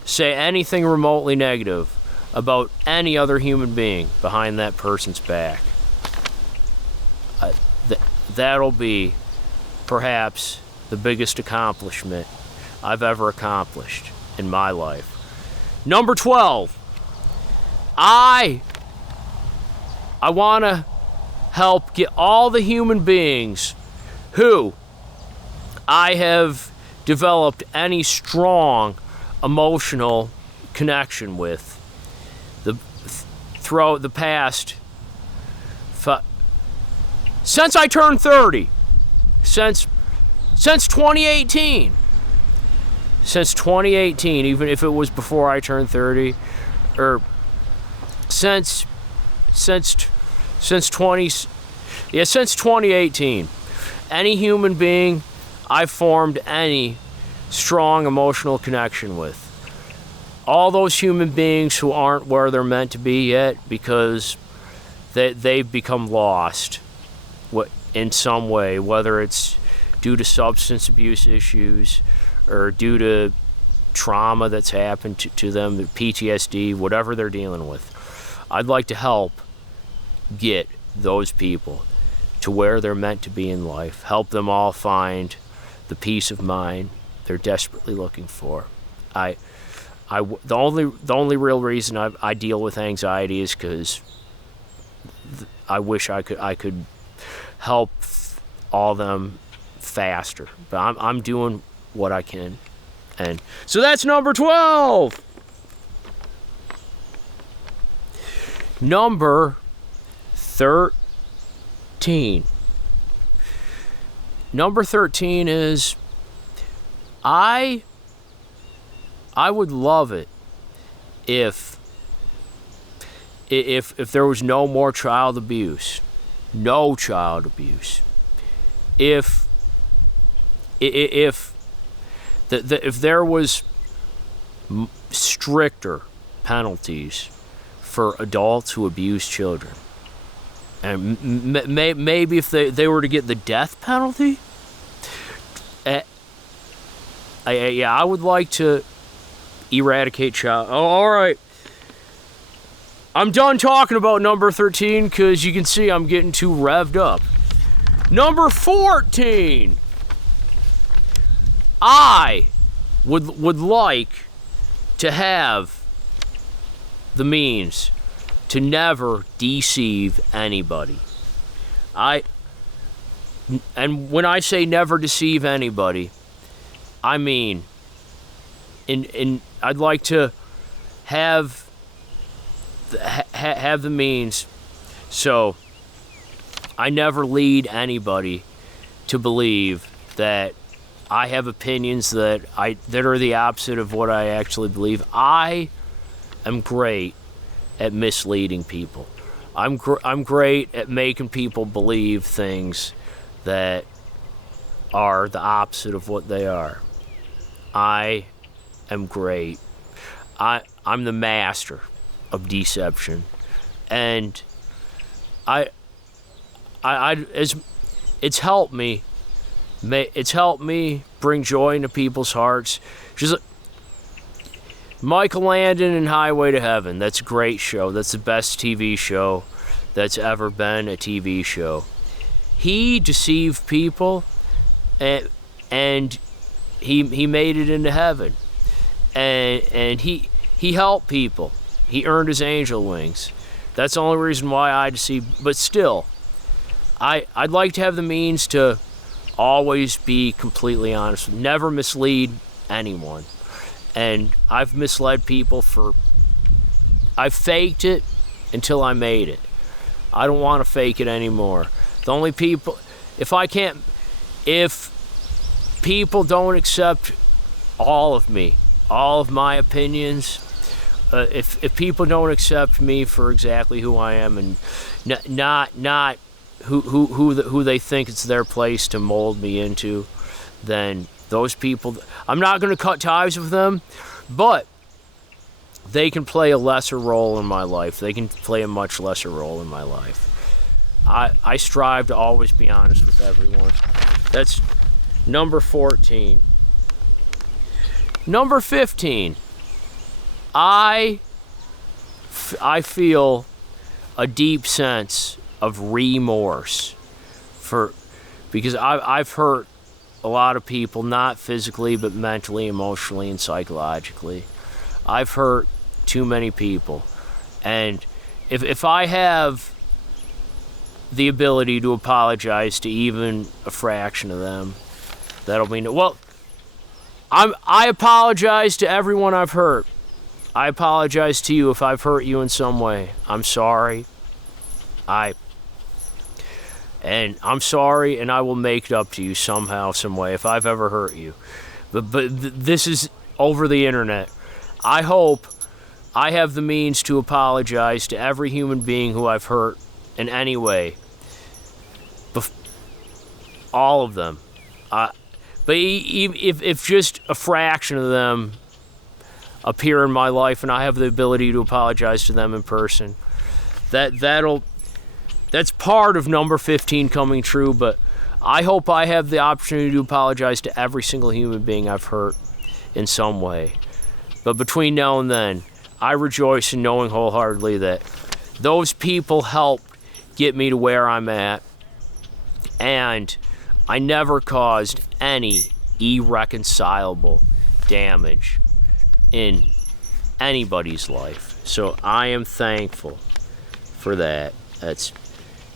say anything remotely negative about any other human being behind that person's back. That'll be perhaps the biggest accomplishment I've ever accomplished in my life. Number 12, I want to help get all the human beings who I have developed any strong emotional connection with throughout the past since I turned 30, since 2018. Since 2018, even if it was before I turned 30, or since 2018, any human being I've formed any strong emotional connection with. All those human beings who aren't where they're meant to be yet because they've become lost in some way, whether it's due to substance abuse issues or due to trauma that's happened to them, PTSD, whatever they're dealing with. I'd like to help get those people to where they're meant to be in life, help them all find the peace of mind they're desperately looking for. The only real reason I deal with anxiety is because I wish I could help all them faster, but I'm doing what I can, and so that's number 12. Number 13. Number 13 is I would love it if there was no more child abuse. No child abuse. If there was stricter penalties for adults who abuse children, and maybe if they were to get the death penalty, I would like to eradicate child. Oh, all right. I'm done talking about number 13 because you can see I'm getting too revved up. Number 14. I would like to have the means to never deceive anybody. And when I say never deceive anybody, I mean I'd like to have the means so I never lead anybody to believe that I have opinions that are the opposite of what I actually believe. I am great at misleading people. I'm great at making people believe things that are the opposite of what they are. I am great. I'm the master of deception, and it's helped me. It's helped me bring joy into people's hearts. Just like Michael Landon and Highway to Heaven. That's a great show. That's the best TV show that's ever been a TV show. He deceived people, and he made it into heaven, and he helped people. He earned his angel wings. That's the only reason why I deceive. But still, I'd like to have the means to always be completely honest, never mislead anyone. And I've misled people I've faked it until I made it. I don't want to fake it anymore. The only people, if people don't accept all of me, all of my opinions, if people don't accept me for exactly who I am, and not who they think it's their place to mold me into, then those people, I'm not going to cut ties with them, but they can play a lesser role in my life. They can play a much lesser role in my life. I strive to always be honest with everyone. That's number 14. Number 15. I I feel a deep sense of remorse because I've hurt a lot of people, not physically, but mentally, emotionally, and psychologically. I've hurt too many people. And if I have the ability to apologize to even a fraction of them, that'll mean, well, I apologize to everyone I've hurt. I apologize to you if I've hurt you in some way. I'm sorry. And I'm sorry, and I will make it up to you somehow, some way, if I've ever hurt you. But this is over the internet. I hope I have the means to apologize to every human being who I've hurt in any way. All of them. But if just a fraction of them appear in my life and I have the ability to apologize to them in person, that's part of number 15 coming true, but I hope I have the opportunity to apologize to every single human being I've hurt in some way. But between now and then, I rejoice in knowing wholeheartedly that those people helped get me to where I'm at, and I never caused any irreconcilable damage in anybody's life. So I am thankful for that. That's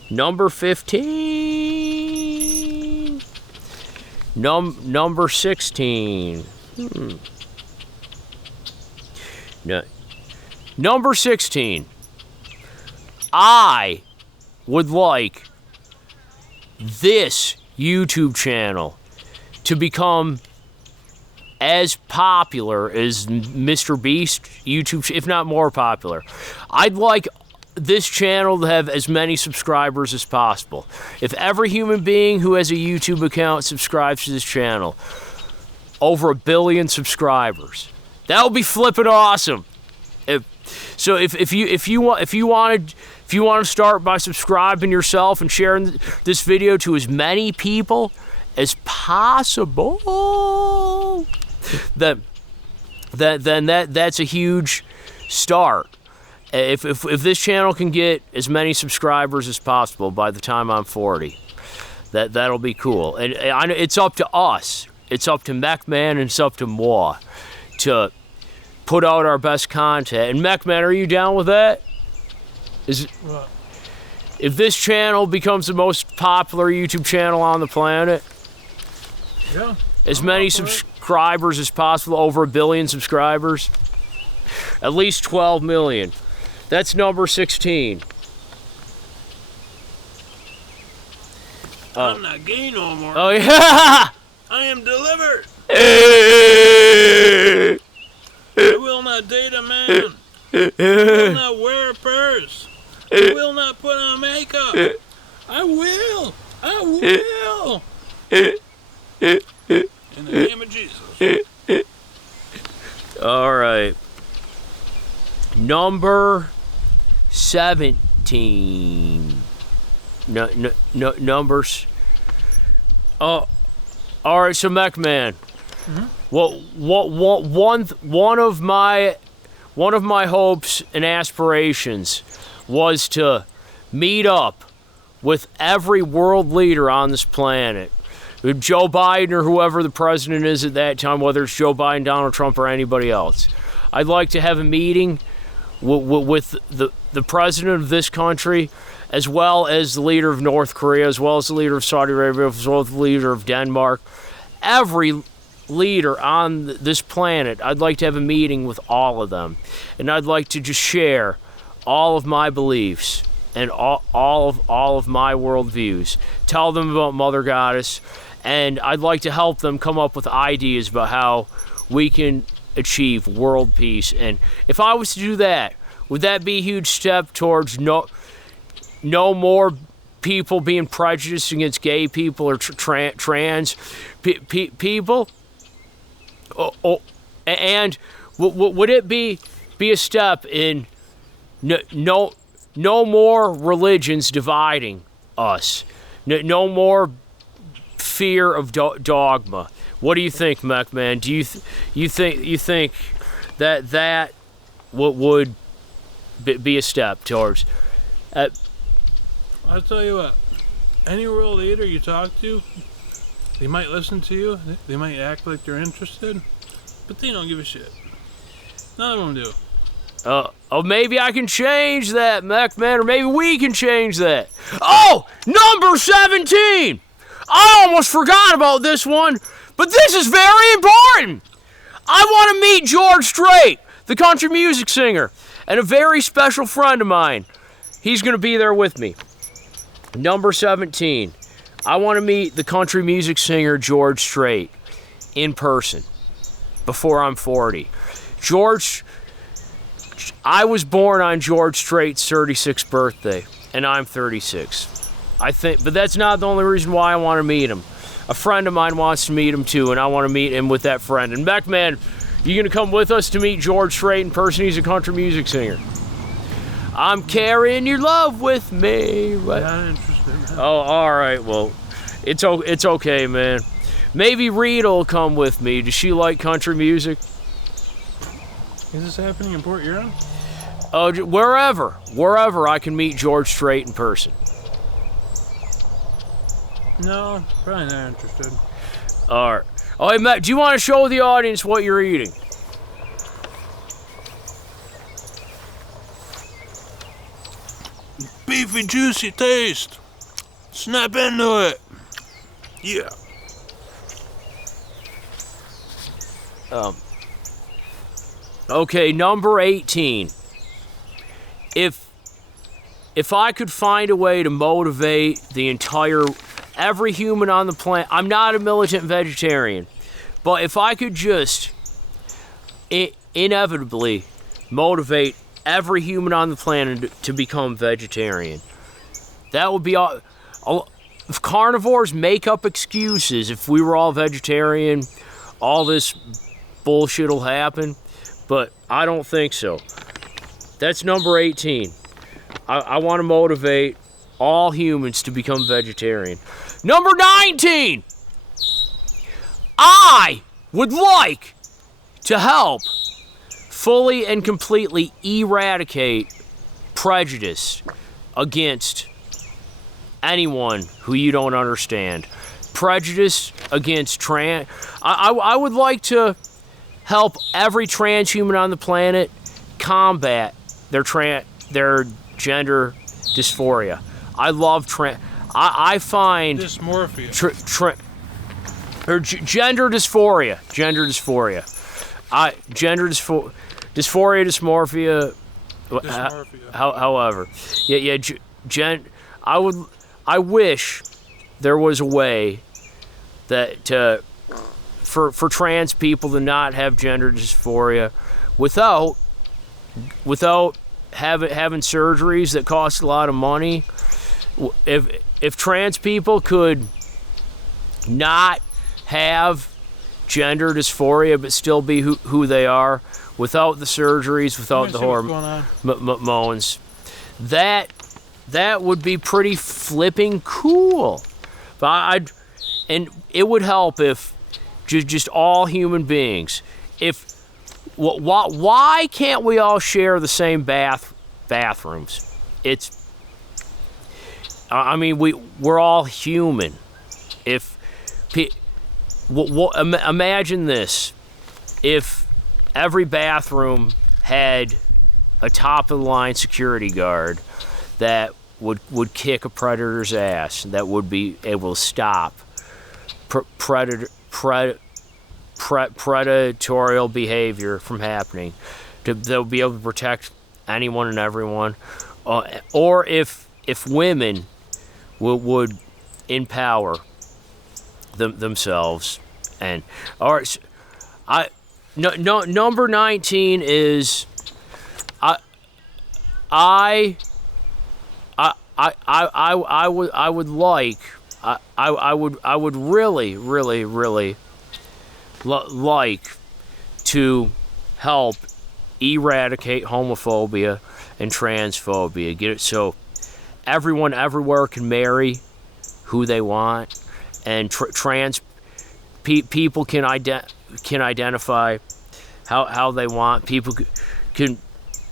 number 15. Number 16. No. Number 16. I would like this YouTube channel to become as popular as Mr. Beast YouTube, if not more popular. I'd like this channel to have as many subscribers as possible. If every human being who has a YouTube account subscribes to this channel, over 1 billion subscribers. That would be flipping awesome. If you want to start by subscribing yourself and sharing this video to as many people as possible, then that's a huge start. If this channel can get as many subscribers as possible by the time I'm 40, that'll be cool. And it's up to us. It's up to MechMan and it's up to moi to put out our best content. And MechMan, are you down with that? What? If this channel becomes the most popular YouTube channel on the planet, Yeah. as many subscribers as possible, over 1 billion subscribers, at least 12 million. That's number 16. I'm not gay no more. Oh, yeah! I am delivered. I will not date a man. I will not wear a purse. I will not put on makeup. I will. In the name of Jesus. All right. Number 17. Numbers. Oh, all right. So MechMan. One of my hopes and aspirations was to meet up with every world leader on this planet. Joe Biden or whoever the president is at that time, whether it's Joe Biden, Donald Trump, or anybody else. I'd like to have a meeting with the president of this country, as well as the leader of North Korea, as well as the leader of Saudi Arabia, as well as the leader of Denmark. Every leader on this planet, I'd like to have a meeting with all of them. And I'd like to just share all of my beliefs and all of my worldviews. Tell them about Mother Goddess. And I'd like to help them come up with ideas about how we can achieve world peace. And if I was to do that, would that be a huge step towards no more people being prejudiced against gay people or trans people? And would it be a step in no more religions dividing us? No more fear of dogma. What do you think, MechMan? Do you think that would be a step towards. I'll tell you what. Any world leader you talk to, they might listen to you. They might act like they're interested, but they don't give a shit. None of them do. Oh, maybe I can change that, McMahon, or maybe we can change that. Oh, number 17! I almost forgot about this one, but this is very important. I want to meet George Strait, the country music singer, and a very special friend of mine. He's going to be there with me. Number 17. I want to meet the country music singer George Strait in person before I'm 40. I was born on George Strait's 36th birthday, and I'm 36. But that's not the only reason why I want to meet him. A friend of mine wants to meet him too, and I want to meet him with that friend. And Beckman, you gonna come with us to meet George Strait in person? He's a country music singer. I'm carrying your love with me. Right? Not interested. Oh, all right. Well, it's okay, man. Maybe Rita will come with me. Does she like country music? Is this happening in Port Huron? Oh, wherever I can meet George Strait in person. No, probably not interested. All right. Oh, hey, Matt, do you want to show the audience what you're eating? Beefy, juicy taste. Snap into it. Yeah. Okay, number 18. If I could find a way to motivate every human on the planet, I'm not a militant vegetarian, but if I could just inevitably motivate every human on the planet to become vegetarian, that would be all. If carnivores make up excuses, if we were all vegetarian, all this bullshit will happen, but I don't think so. That's number 18. I want to motivate all humans to become vegetarian. Number 19! I would like to help fully and completely eradicate prejudice against anyone who you don't understand. Prejudice against trans... I would like to help every transhuman on the planet combat their gender dysphoria. I love I find dysmorphia. Gender dysphoria. Dysmorphia. However, I wish there was a way that for trans people to not have gender dysphoria without having surgeries that cost a lot of money. If trans people could not have gender dysphoria but still be who they are without the surgeries, without the hormones, that would be pretty flipping cool. But and it would help if just all human beings. Why can't we all share the same bathrooms? We're all human. Imagine this: if every bathroom had a top-of-the-line security guard that would kick a predator's ass, that would be able to stop predatorial behavior from happening. They'll be able to protect anyone and everyone. Or if women would empower themselves. And all right, number 19 is I would really like to help eradicate homophobia and transphobia. Get it so everyone everywhere can marry who they want, and trans people can identify how they want. People can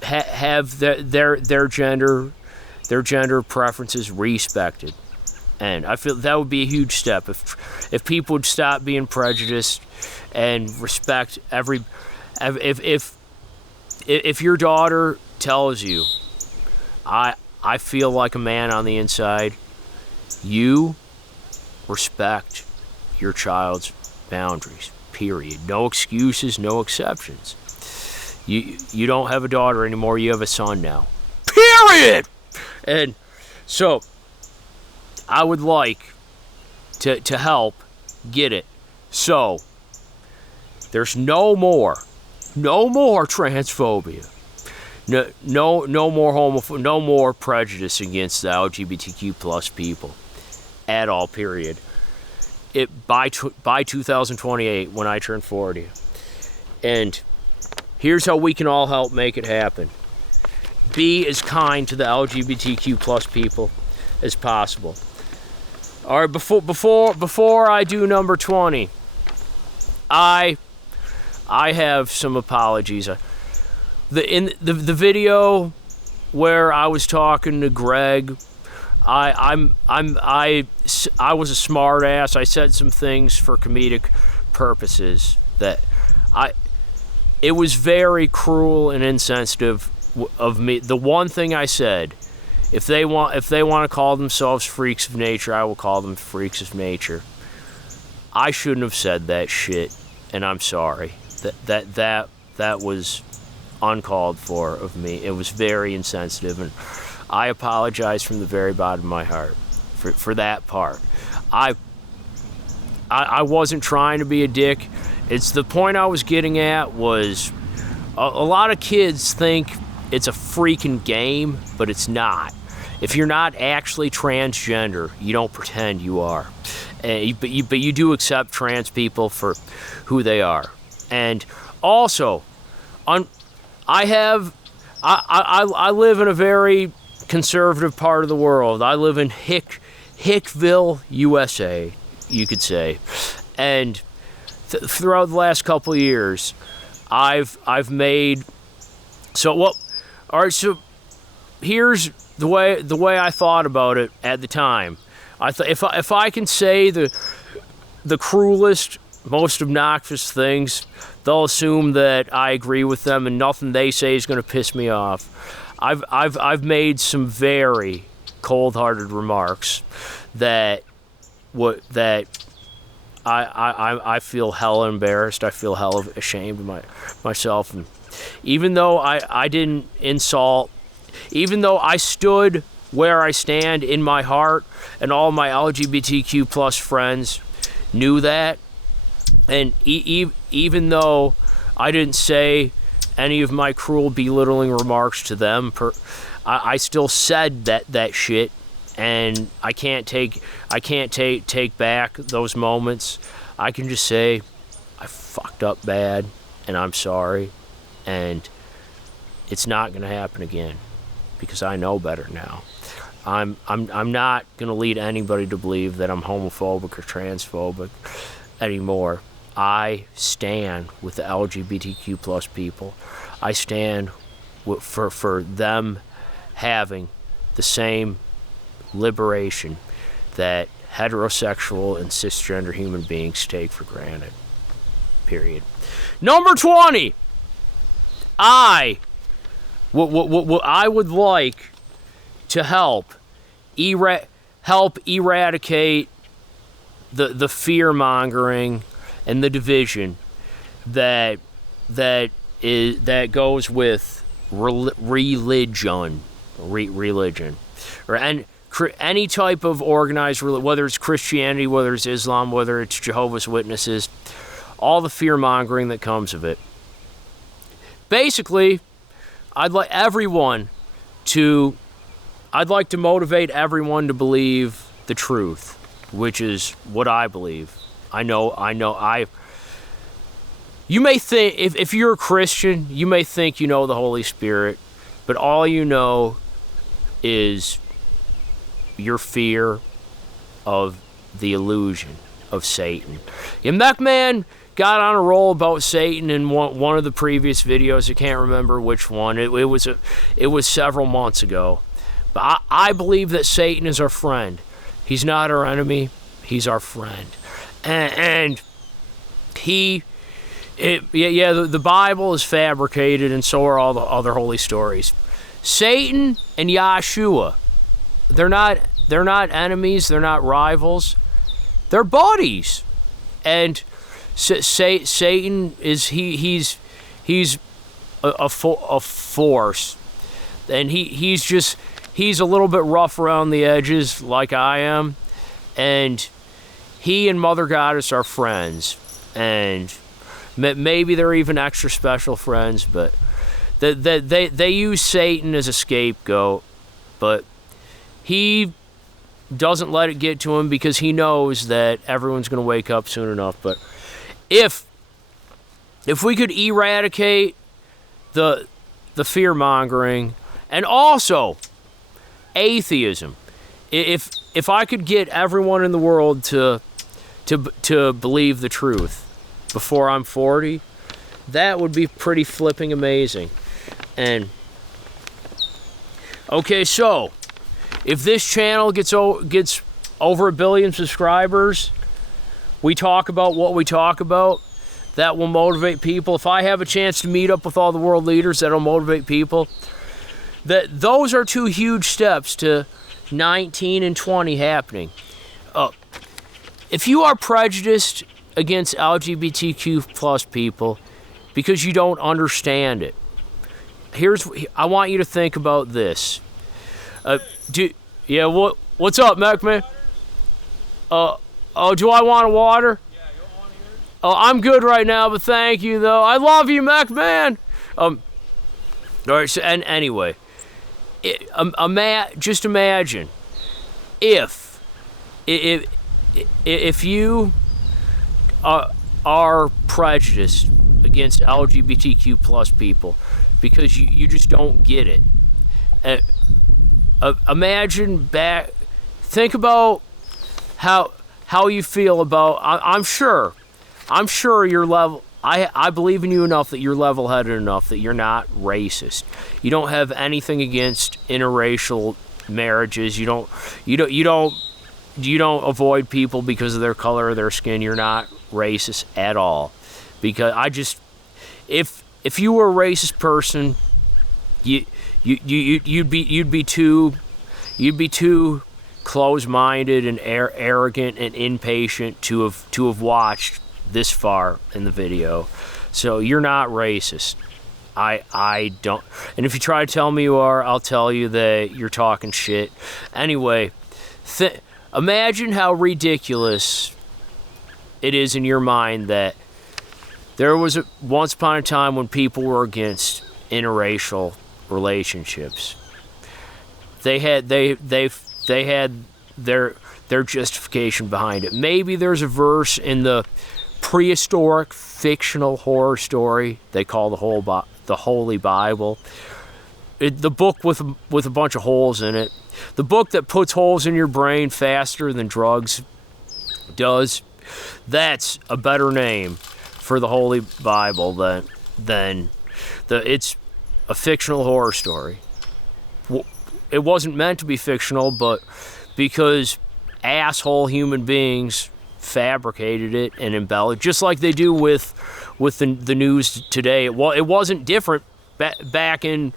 have their gender preferences respected. And I feel that would be a huge step if people would stop being prejudiced and respect if your daughter tells you, I feel like a man on the inside, you respect your child's boundaries, period. No excuses, no exceptions. You don't have a daughter anymore, you have a son now, period. And so I would like to help get it so there's no more transphobia, no more homophobia, no more prejudice against the LGBTQ plus people at all, period. By 2028, when I turn 40. And here's how we can all help make it happen. Be as kind to the LGBTQ plus people as possible. All right, before I do number 20, I have some apologies. In the video where I was talking to Greg, I was a smart ass. I said some things for comedic purposes that it was very cruel and insensitive of me. The one thing I said, if they want to call themselves freaks of nature, I will call them freaks of nature. I shouldn't have said that shit, and I'm sorry. That was uncalled for of me. It was very insensitive, and I apologize from the very bottom of my heart for that part. I wasn't trying to be a dick. It's the point I was getting at was a lot of kids think it's a freaking game, but it's not. If you're not actually transgender, you don't pretend you are. But you do accept trans people for who they are. And also, I live in a very conservative part of the world. I live in Hickville, USA, you could say. And throughout the last couple of years, I've made all right. So here's the way I thought about it at the time. I thought if I can say the cruelest, most obnoxious things, they'll assume that I agree with them, and nothing they say is going to piss me off. I've made some very cold-hearted remarks that I feel hella embarrassed. I feel hella ashamed of myself. And even though I didn't insult, even though I stood where I stand in my heart, and all my LGBTQ plus friends knew that, and even though I didn't say any of my cruel, belittling remarks to them, I still said that shit, and I can't take back those moments. I can just say I fucked up bad, and I'm sorry, and it's not gonna happen again because I know better now. I'm not gonna lead anybody to believe that I'm homophobic or transphobic anymore. I stand with the LGBTQ plus people. I stand for them having the same liberation that heterosexual and cisgender human beings take for granted. Period. Number 20. I would like to help eradicate the fear mongering and the division that goes with religion, or any type of organized religion, whether it's Christianity, whether it's Islam, whether it's Jehovah's Witnesses, all the fear mongering that comes of it. Basically, I'd like to motivate everyone to believe the truth, which is what I believe. You may think, if you're a Christian, you may think you know the Holy Spirit, but all you know is your fear of the illusion of Satan. And that man got on a roll about Satan in one of the previous videos. I can't remember which one. It was several months ago. But I believe that Satan is our friend. He's not our enemy. He's our friend. And the Bible is fabricated, and so are all the other holy stories. Satan and Yahshua, they're not enemies. They're not rivals. They're buddies. And Satan is he's a force, and he's a little bit rough around the edges, like I am, and he and Mother Goddess are friends, and maybe they're even extra special friends, but they use Satan as a scapegoat, but he doesn't let it get to him because he knows that everyone's going to wake up soon enough. But if we could eradicate the fear-mongering and also atheism, if I could get everyone in the world to believe the truth before I'm 40, that would be pretty flipping amazing. And okay, so if this channel gets over 1 billion subscribers, we talk about what we talk about. That will motivate people. If I have a chance to meet up with all the world leaders, that'll motivate people. Those are 2 huge steps to 19 and 20 happening. If you are prejudiced against LGBTQ plus people because you don't understand it, I want you to think about this. What's up, Mac man? Do I want a water? Yeah, you don't want yours? Oh, I'm good right now, but thank you though. I love you, Mac man. All right. So, and anyway, just imagine if you are prejudiced against LGBTQ plus people because you just don't get it. Think about how you feel about. I'm sure you're level. I believe in you enough that you're level-headed enough that you're not racist. You don't have anything against interracial marriages. You don't avoid people because of their color or their skin. You're not racist at all. Because if you were a racist person, you'd be too close-minded and arrogant and impatient to have watched this far in the video. So you're not racist. I don't. And if you try to tell me you are, I'll tell you that you're talking shit. Anyway, imagine how ridiculous it is in your mind that there was once upon a time when people were against interracial relationships. They had their justification behind it. Maybe there's a verse in the prehistoric fictional horror story they call the Holy Bible. The book with a bunch of holes in it. The book that puts holes in your brain faster than drugs does. That's a better name for the Holy Bible than it's a fictional horror story. It wasn't meant to be fictional, but because asshole human beings fabricated it and embellished, just like they do with the news today. It wasn't different back in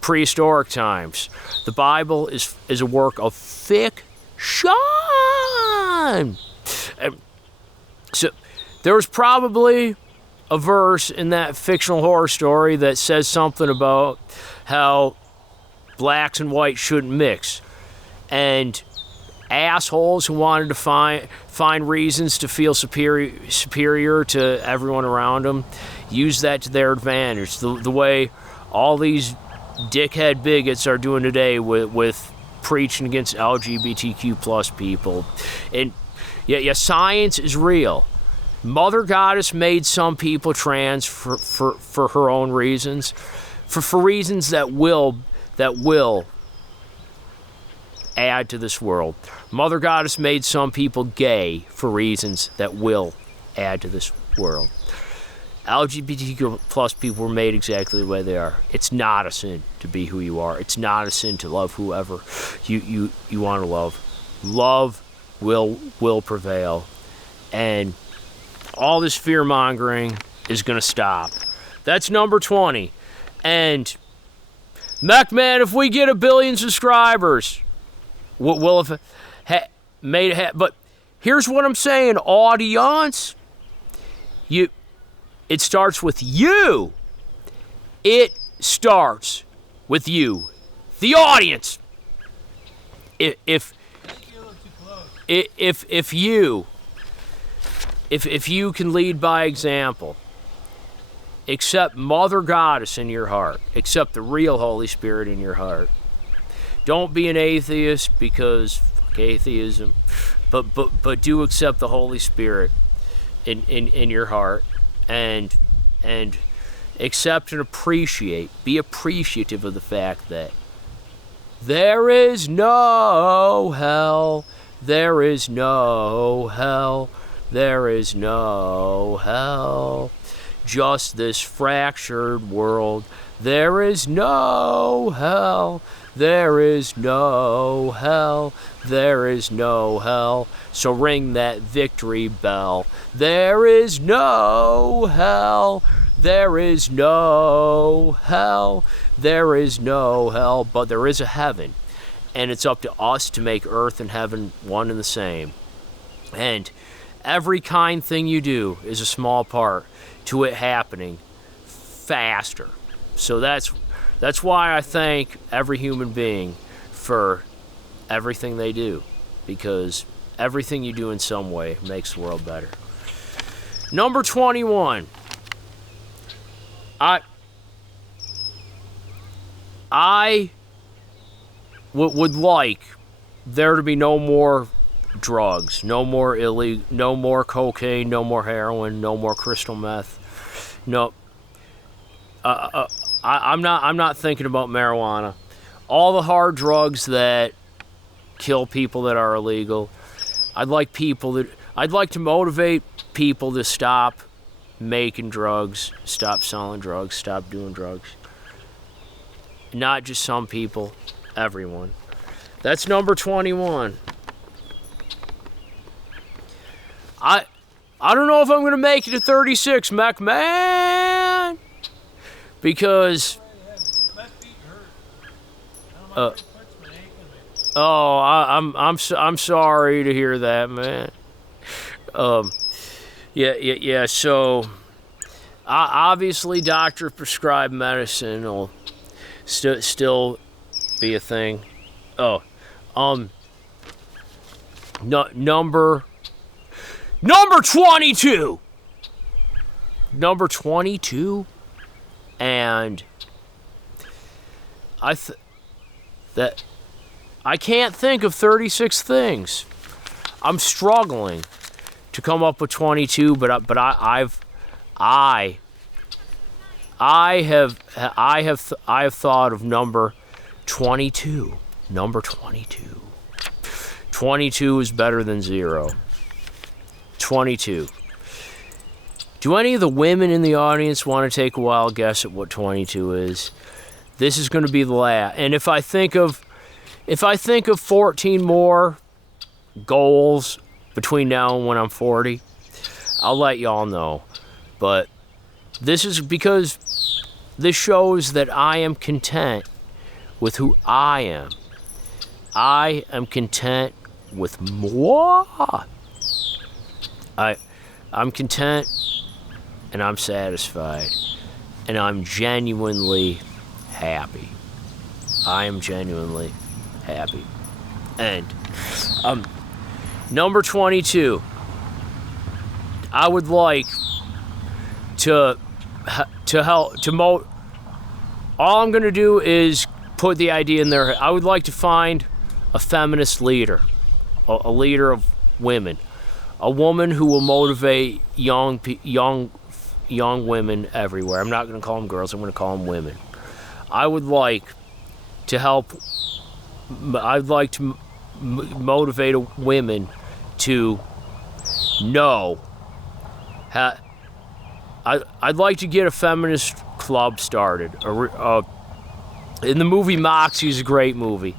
prehistoric times. The Bible is a work of fiction. So there was probably a verse in that fictional horror story that says something about how blacks and whites shouldn't mix, and assholes who wanted to find reasons to feel superior to everyone around them use that to their advantage. The way all these dickhead bigots are doing today with preaching against LGBTQ plus people. And yeah, science is real. Mother Goddess made some people trans for her own reasons, for reasons that will add to this world. Mother Goddess made some people gay for reasons that will add to this world. LGBTQ plus people were made exactly the way they are. It's not a sin to be who you are. It's not a sin to love whoever you want to love. Love will prevail, and all this fear mongering is gonna stop. That's number 20. And Mech Man, if we get 1 billion subscribers, we'll have made it. But here's what I'm saying, audience. It starts with you. It starts with you, the audience. If you can lead by example, accept Mother Goddess in your heart, accept the real Holy Spirit in your heart. Don't be an atheist, because fuck atheism, but do accept the Holy Spirit in your heart, and accept and appreciate, be appreciative of the fact that there is no hell, there is no hell, there is no hell, just this fractured world. There is no hell, there is no hell, there is no hell. So ring that victory bell. There is no hell, there is no hell, there is no hell, but there is a heaven. And it's up to us to make earth and heaven one and the same. And every kind thing you do is a small part to it happening faster. So that's why I thank every human being for everything they do, because everything you do in some way makes the world better. Number 21. I would like there to be no more drugs, no more no more cocaine, no more heroin, no more crystal meth. No, I'm not thinking about marijuana. All the hard drugs that kill people that are illegal. I'd like to motivate people to stop making drugs, stop selling drugs, stop doing drugs. Not just some people, everyone. That's number 21. I don't know if I'm going to make it to 36, Mech Man, because I'm sorry to hear that, man. Yeah. So, obviously, doctor prescribed medicine will still be a thing. Number 22. Number 22, and I can't think of 36 things. I'm struggling to come up with 22, but I have thought of number 22. Number 22. 22 is better than 0. 22. Do any of the women in the audience want to take a wild guess at what 22 is? This is going to be the last. And if I think of 14 more goals between now and when I'm 40, I'll let y'all know. But this is because this shows that I am content with who I am. I am content with moi. I'm content, and I'm satisfied, and I'm genuinely happy. I am genuinely happy. And number 22, I would like to help to all I'm going to do is put the idea in there. I would like to find a feminist leader, a leader of women, a woman who will motivate young women everywhere. I'm not going to call them girls. I'm going to call them women. I would like to help. I'd like to motivate women to know I'd like to get a feminist club started. In the movie Moxie is a great movie.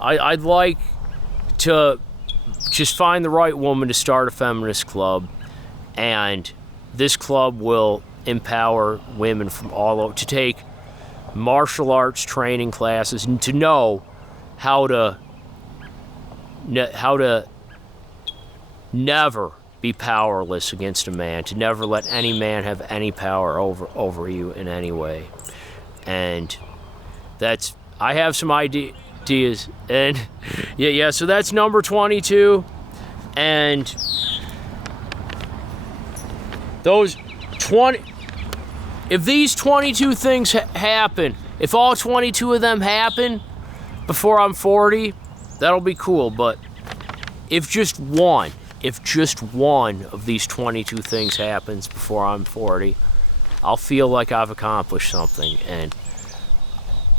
I'd like to just find the right woman to start a feminist club, and this club will empower women from all over to take martial arts training classes and to know how to never be powerless against a man, to never let any man have any power over you in any way. And I have some ideas, and yeah, so that's number 22. And those 20, if these 22 things happen, if all 22 of them happen before I'm 40, that'll be cool. But if just one of these 22 things happens before I'm 40, I'll feel like I've accomplished something. And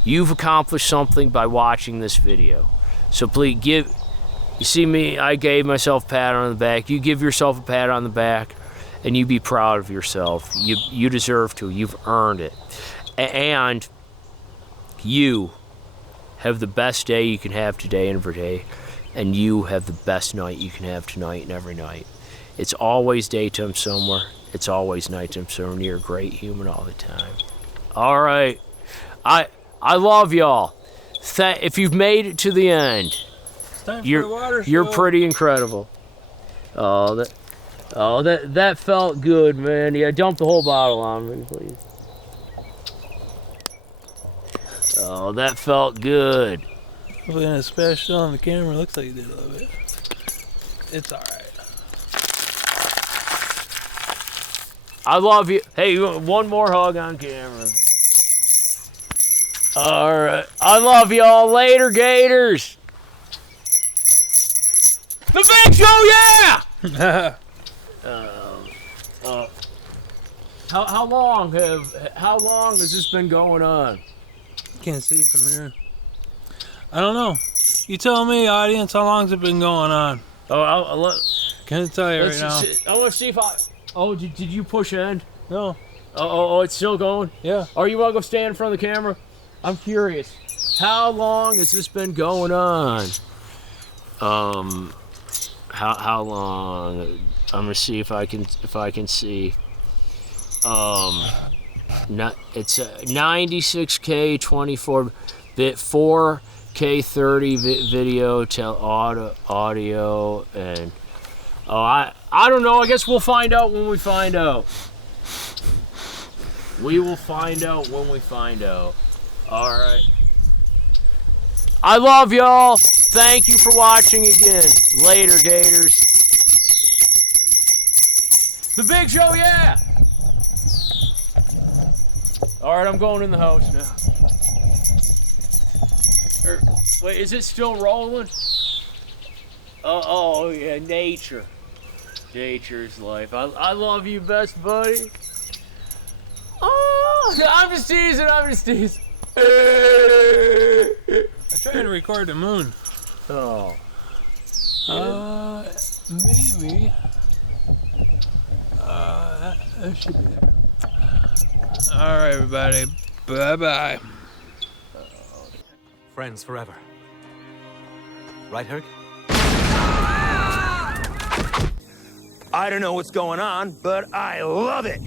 you've accomplished something by watching this video. So please you see me, I gave myself a pat on the back. You give yourself a pat on the back, and you be proud of yourself. You deserve to. You've earned it. And you have the best day you can have today and every day. And you have the best night you can have tonight and every night. It's always daytime somewhere. It's always nighttime somewhere. You're a great human all the time. All right. I love y'all. If you've made it to the end, It's time for the water show. you're pretty incredible. Oh, that felt good, man. Yeah, dump the whole bottle on me, please. Oh, that felt good. Hopefully when it splashed on the camera, looks like you did a little bit. It's alright. I love you. Hey, one more hug on camera. All right. I love y'all. Later, Gators. The Big Show, yeah! How long has this been going on? Can't see from here. I don't know. You tell me, audience, how long's it been going on? Oh, Can't tell you right now. I want to see if I. Oh, did you push end? No. Oh, it's still going? Yeah. Or you want to go stand in front of the camera? I'm curious. How long has this been going on? How long? I'm gonna see if I can see. It's 96K 24-bit 4K 30 video audio, and I don't know. I guess we'll find out when we find out. We will find out when we find out. All right. I love y'all. Thank you for watching again. Later, Gators. The Big Show, yeah! All right, I'm going in the house now. Wait, is it still rolling? Oh yeah, nature. Nature's life. I love you, best buddy. Oh, I'm just teasing. I'm trying to record the moon. Oh. Maybe. That should be there. Alright, everybody. Bye-bye. Friends forever. Right, Herc? I don't know what's going on, but I love it.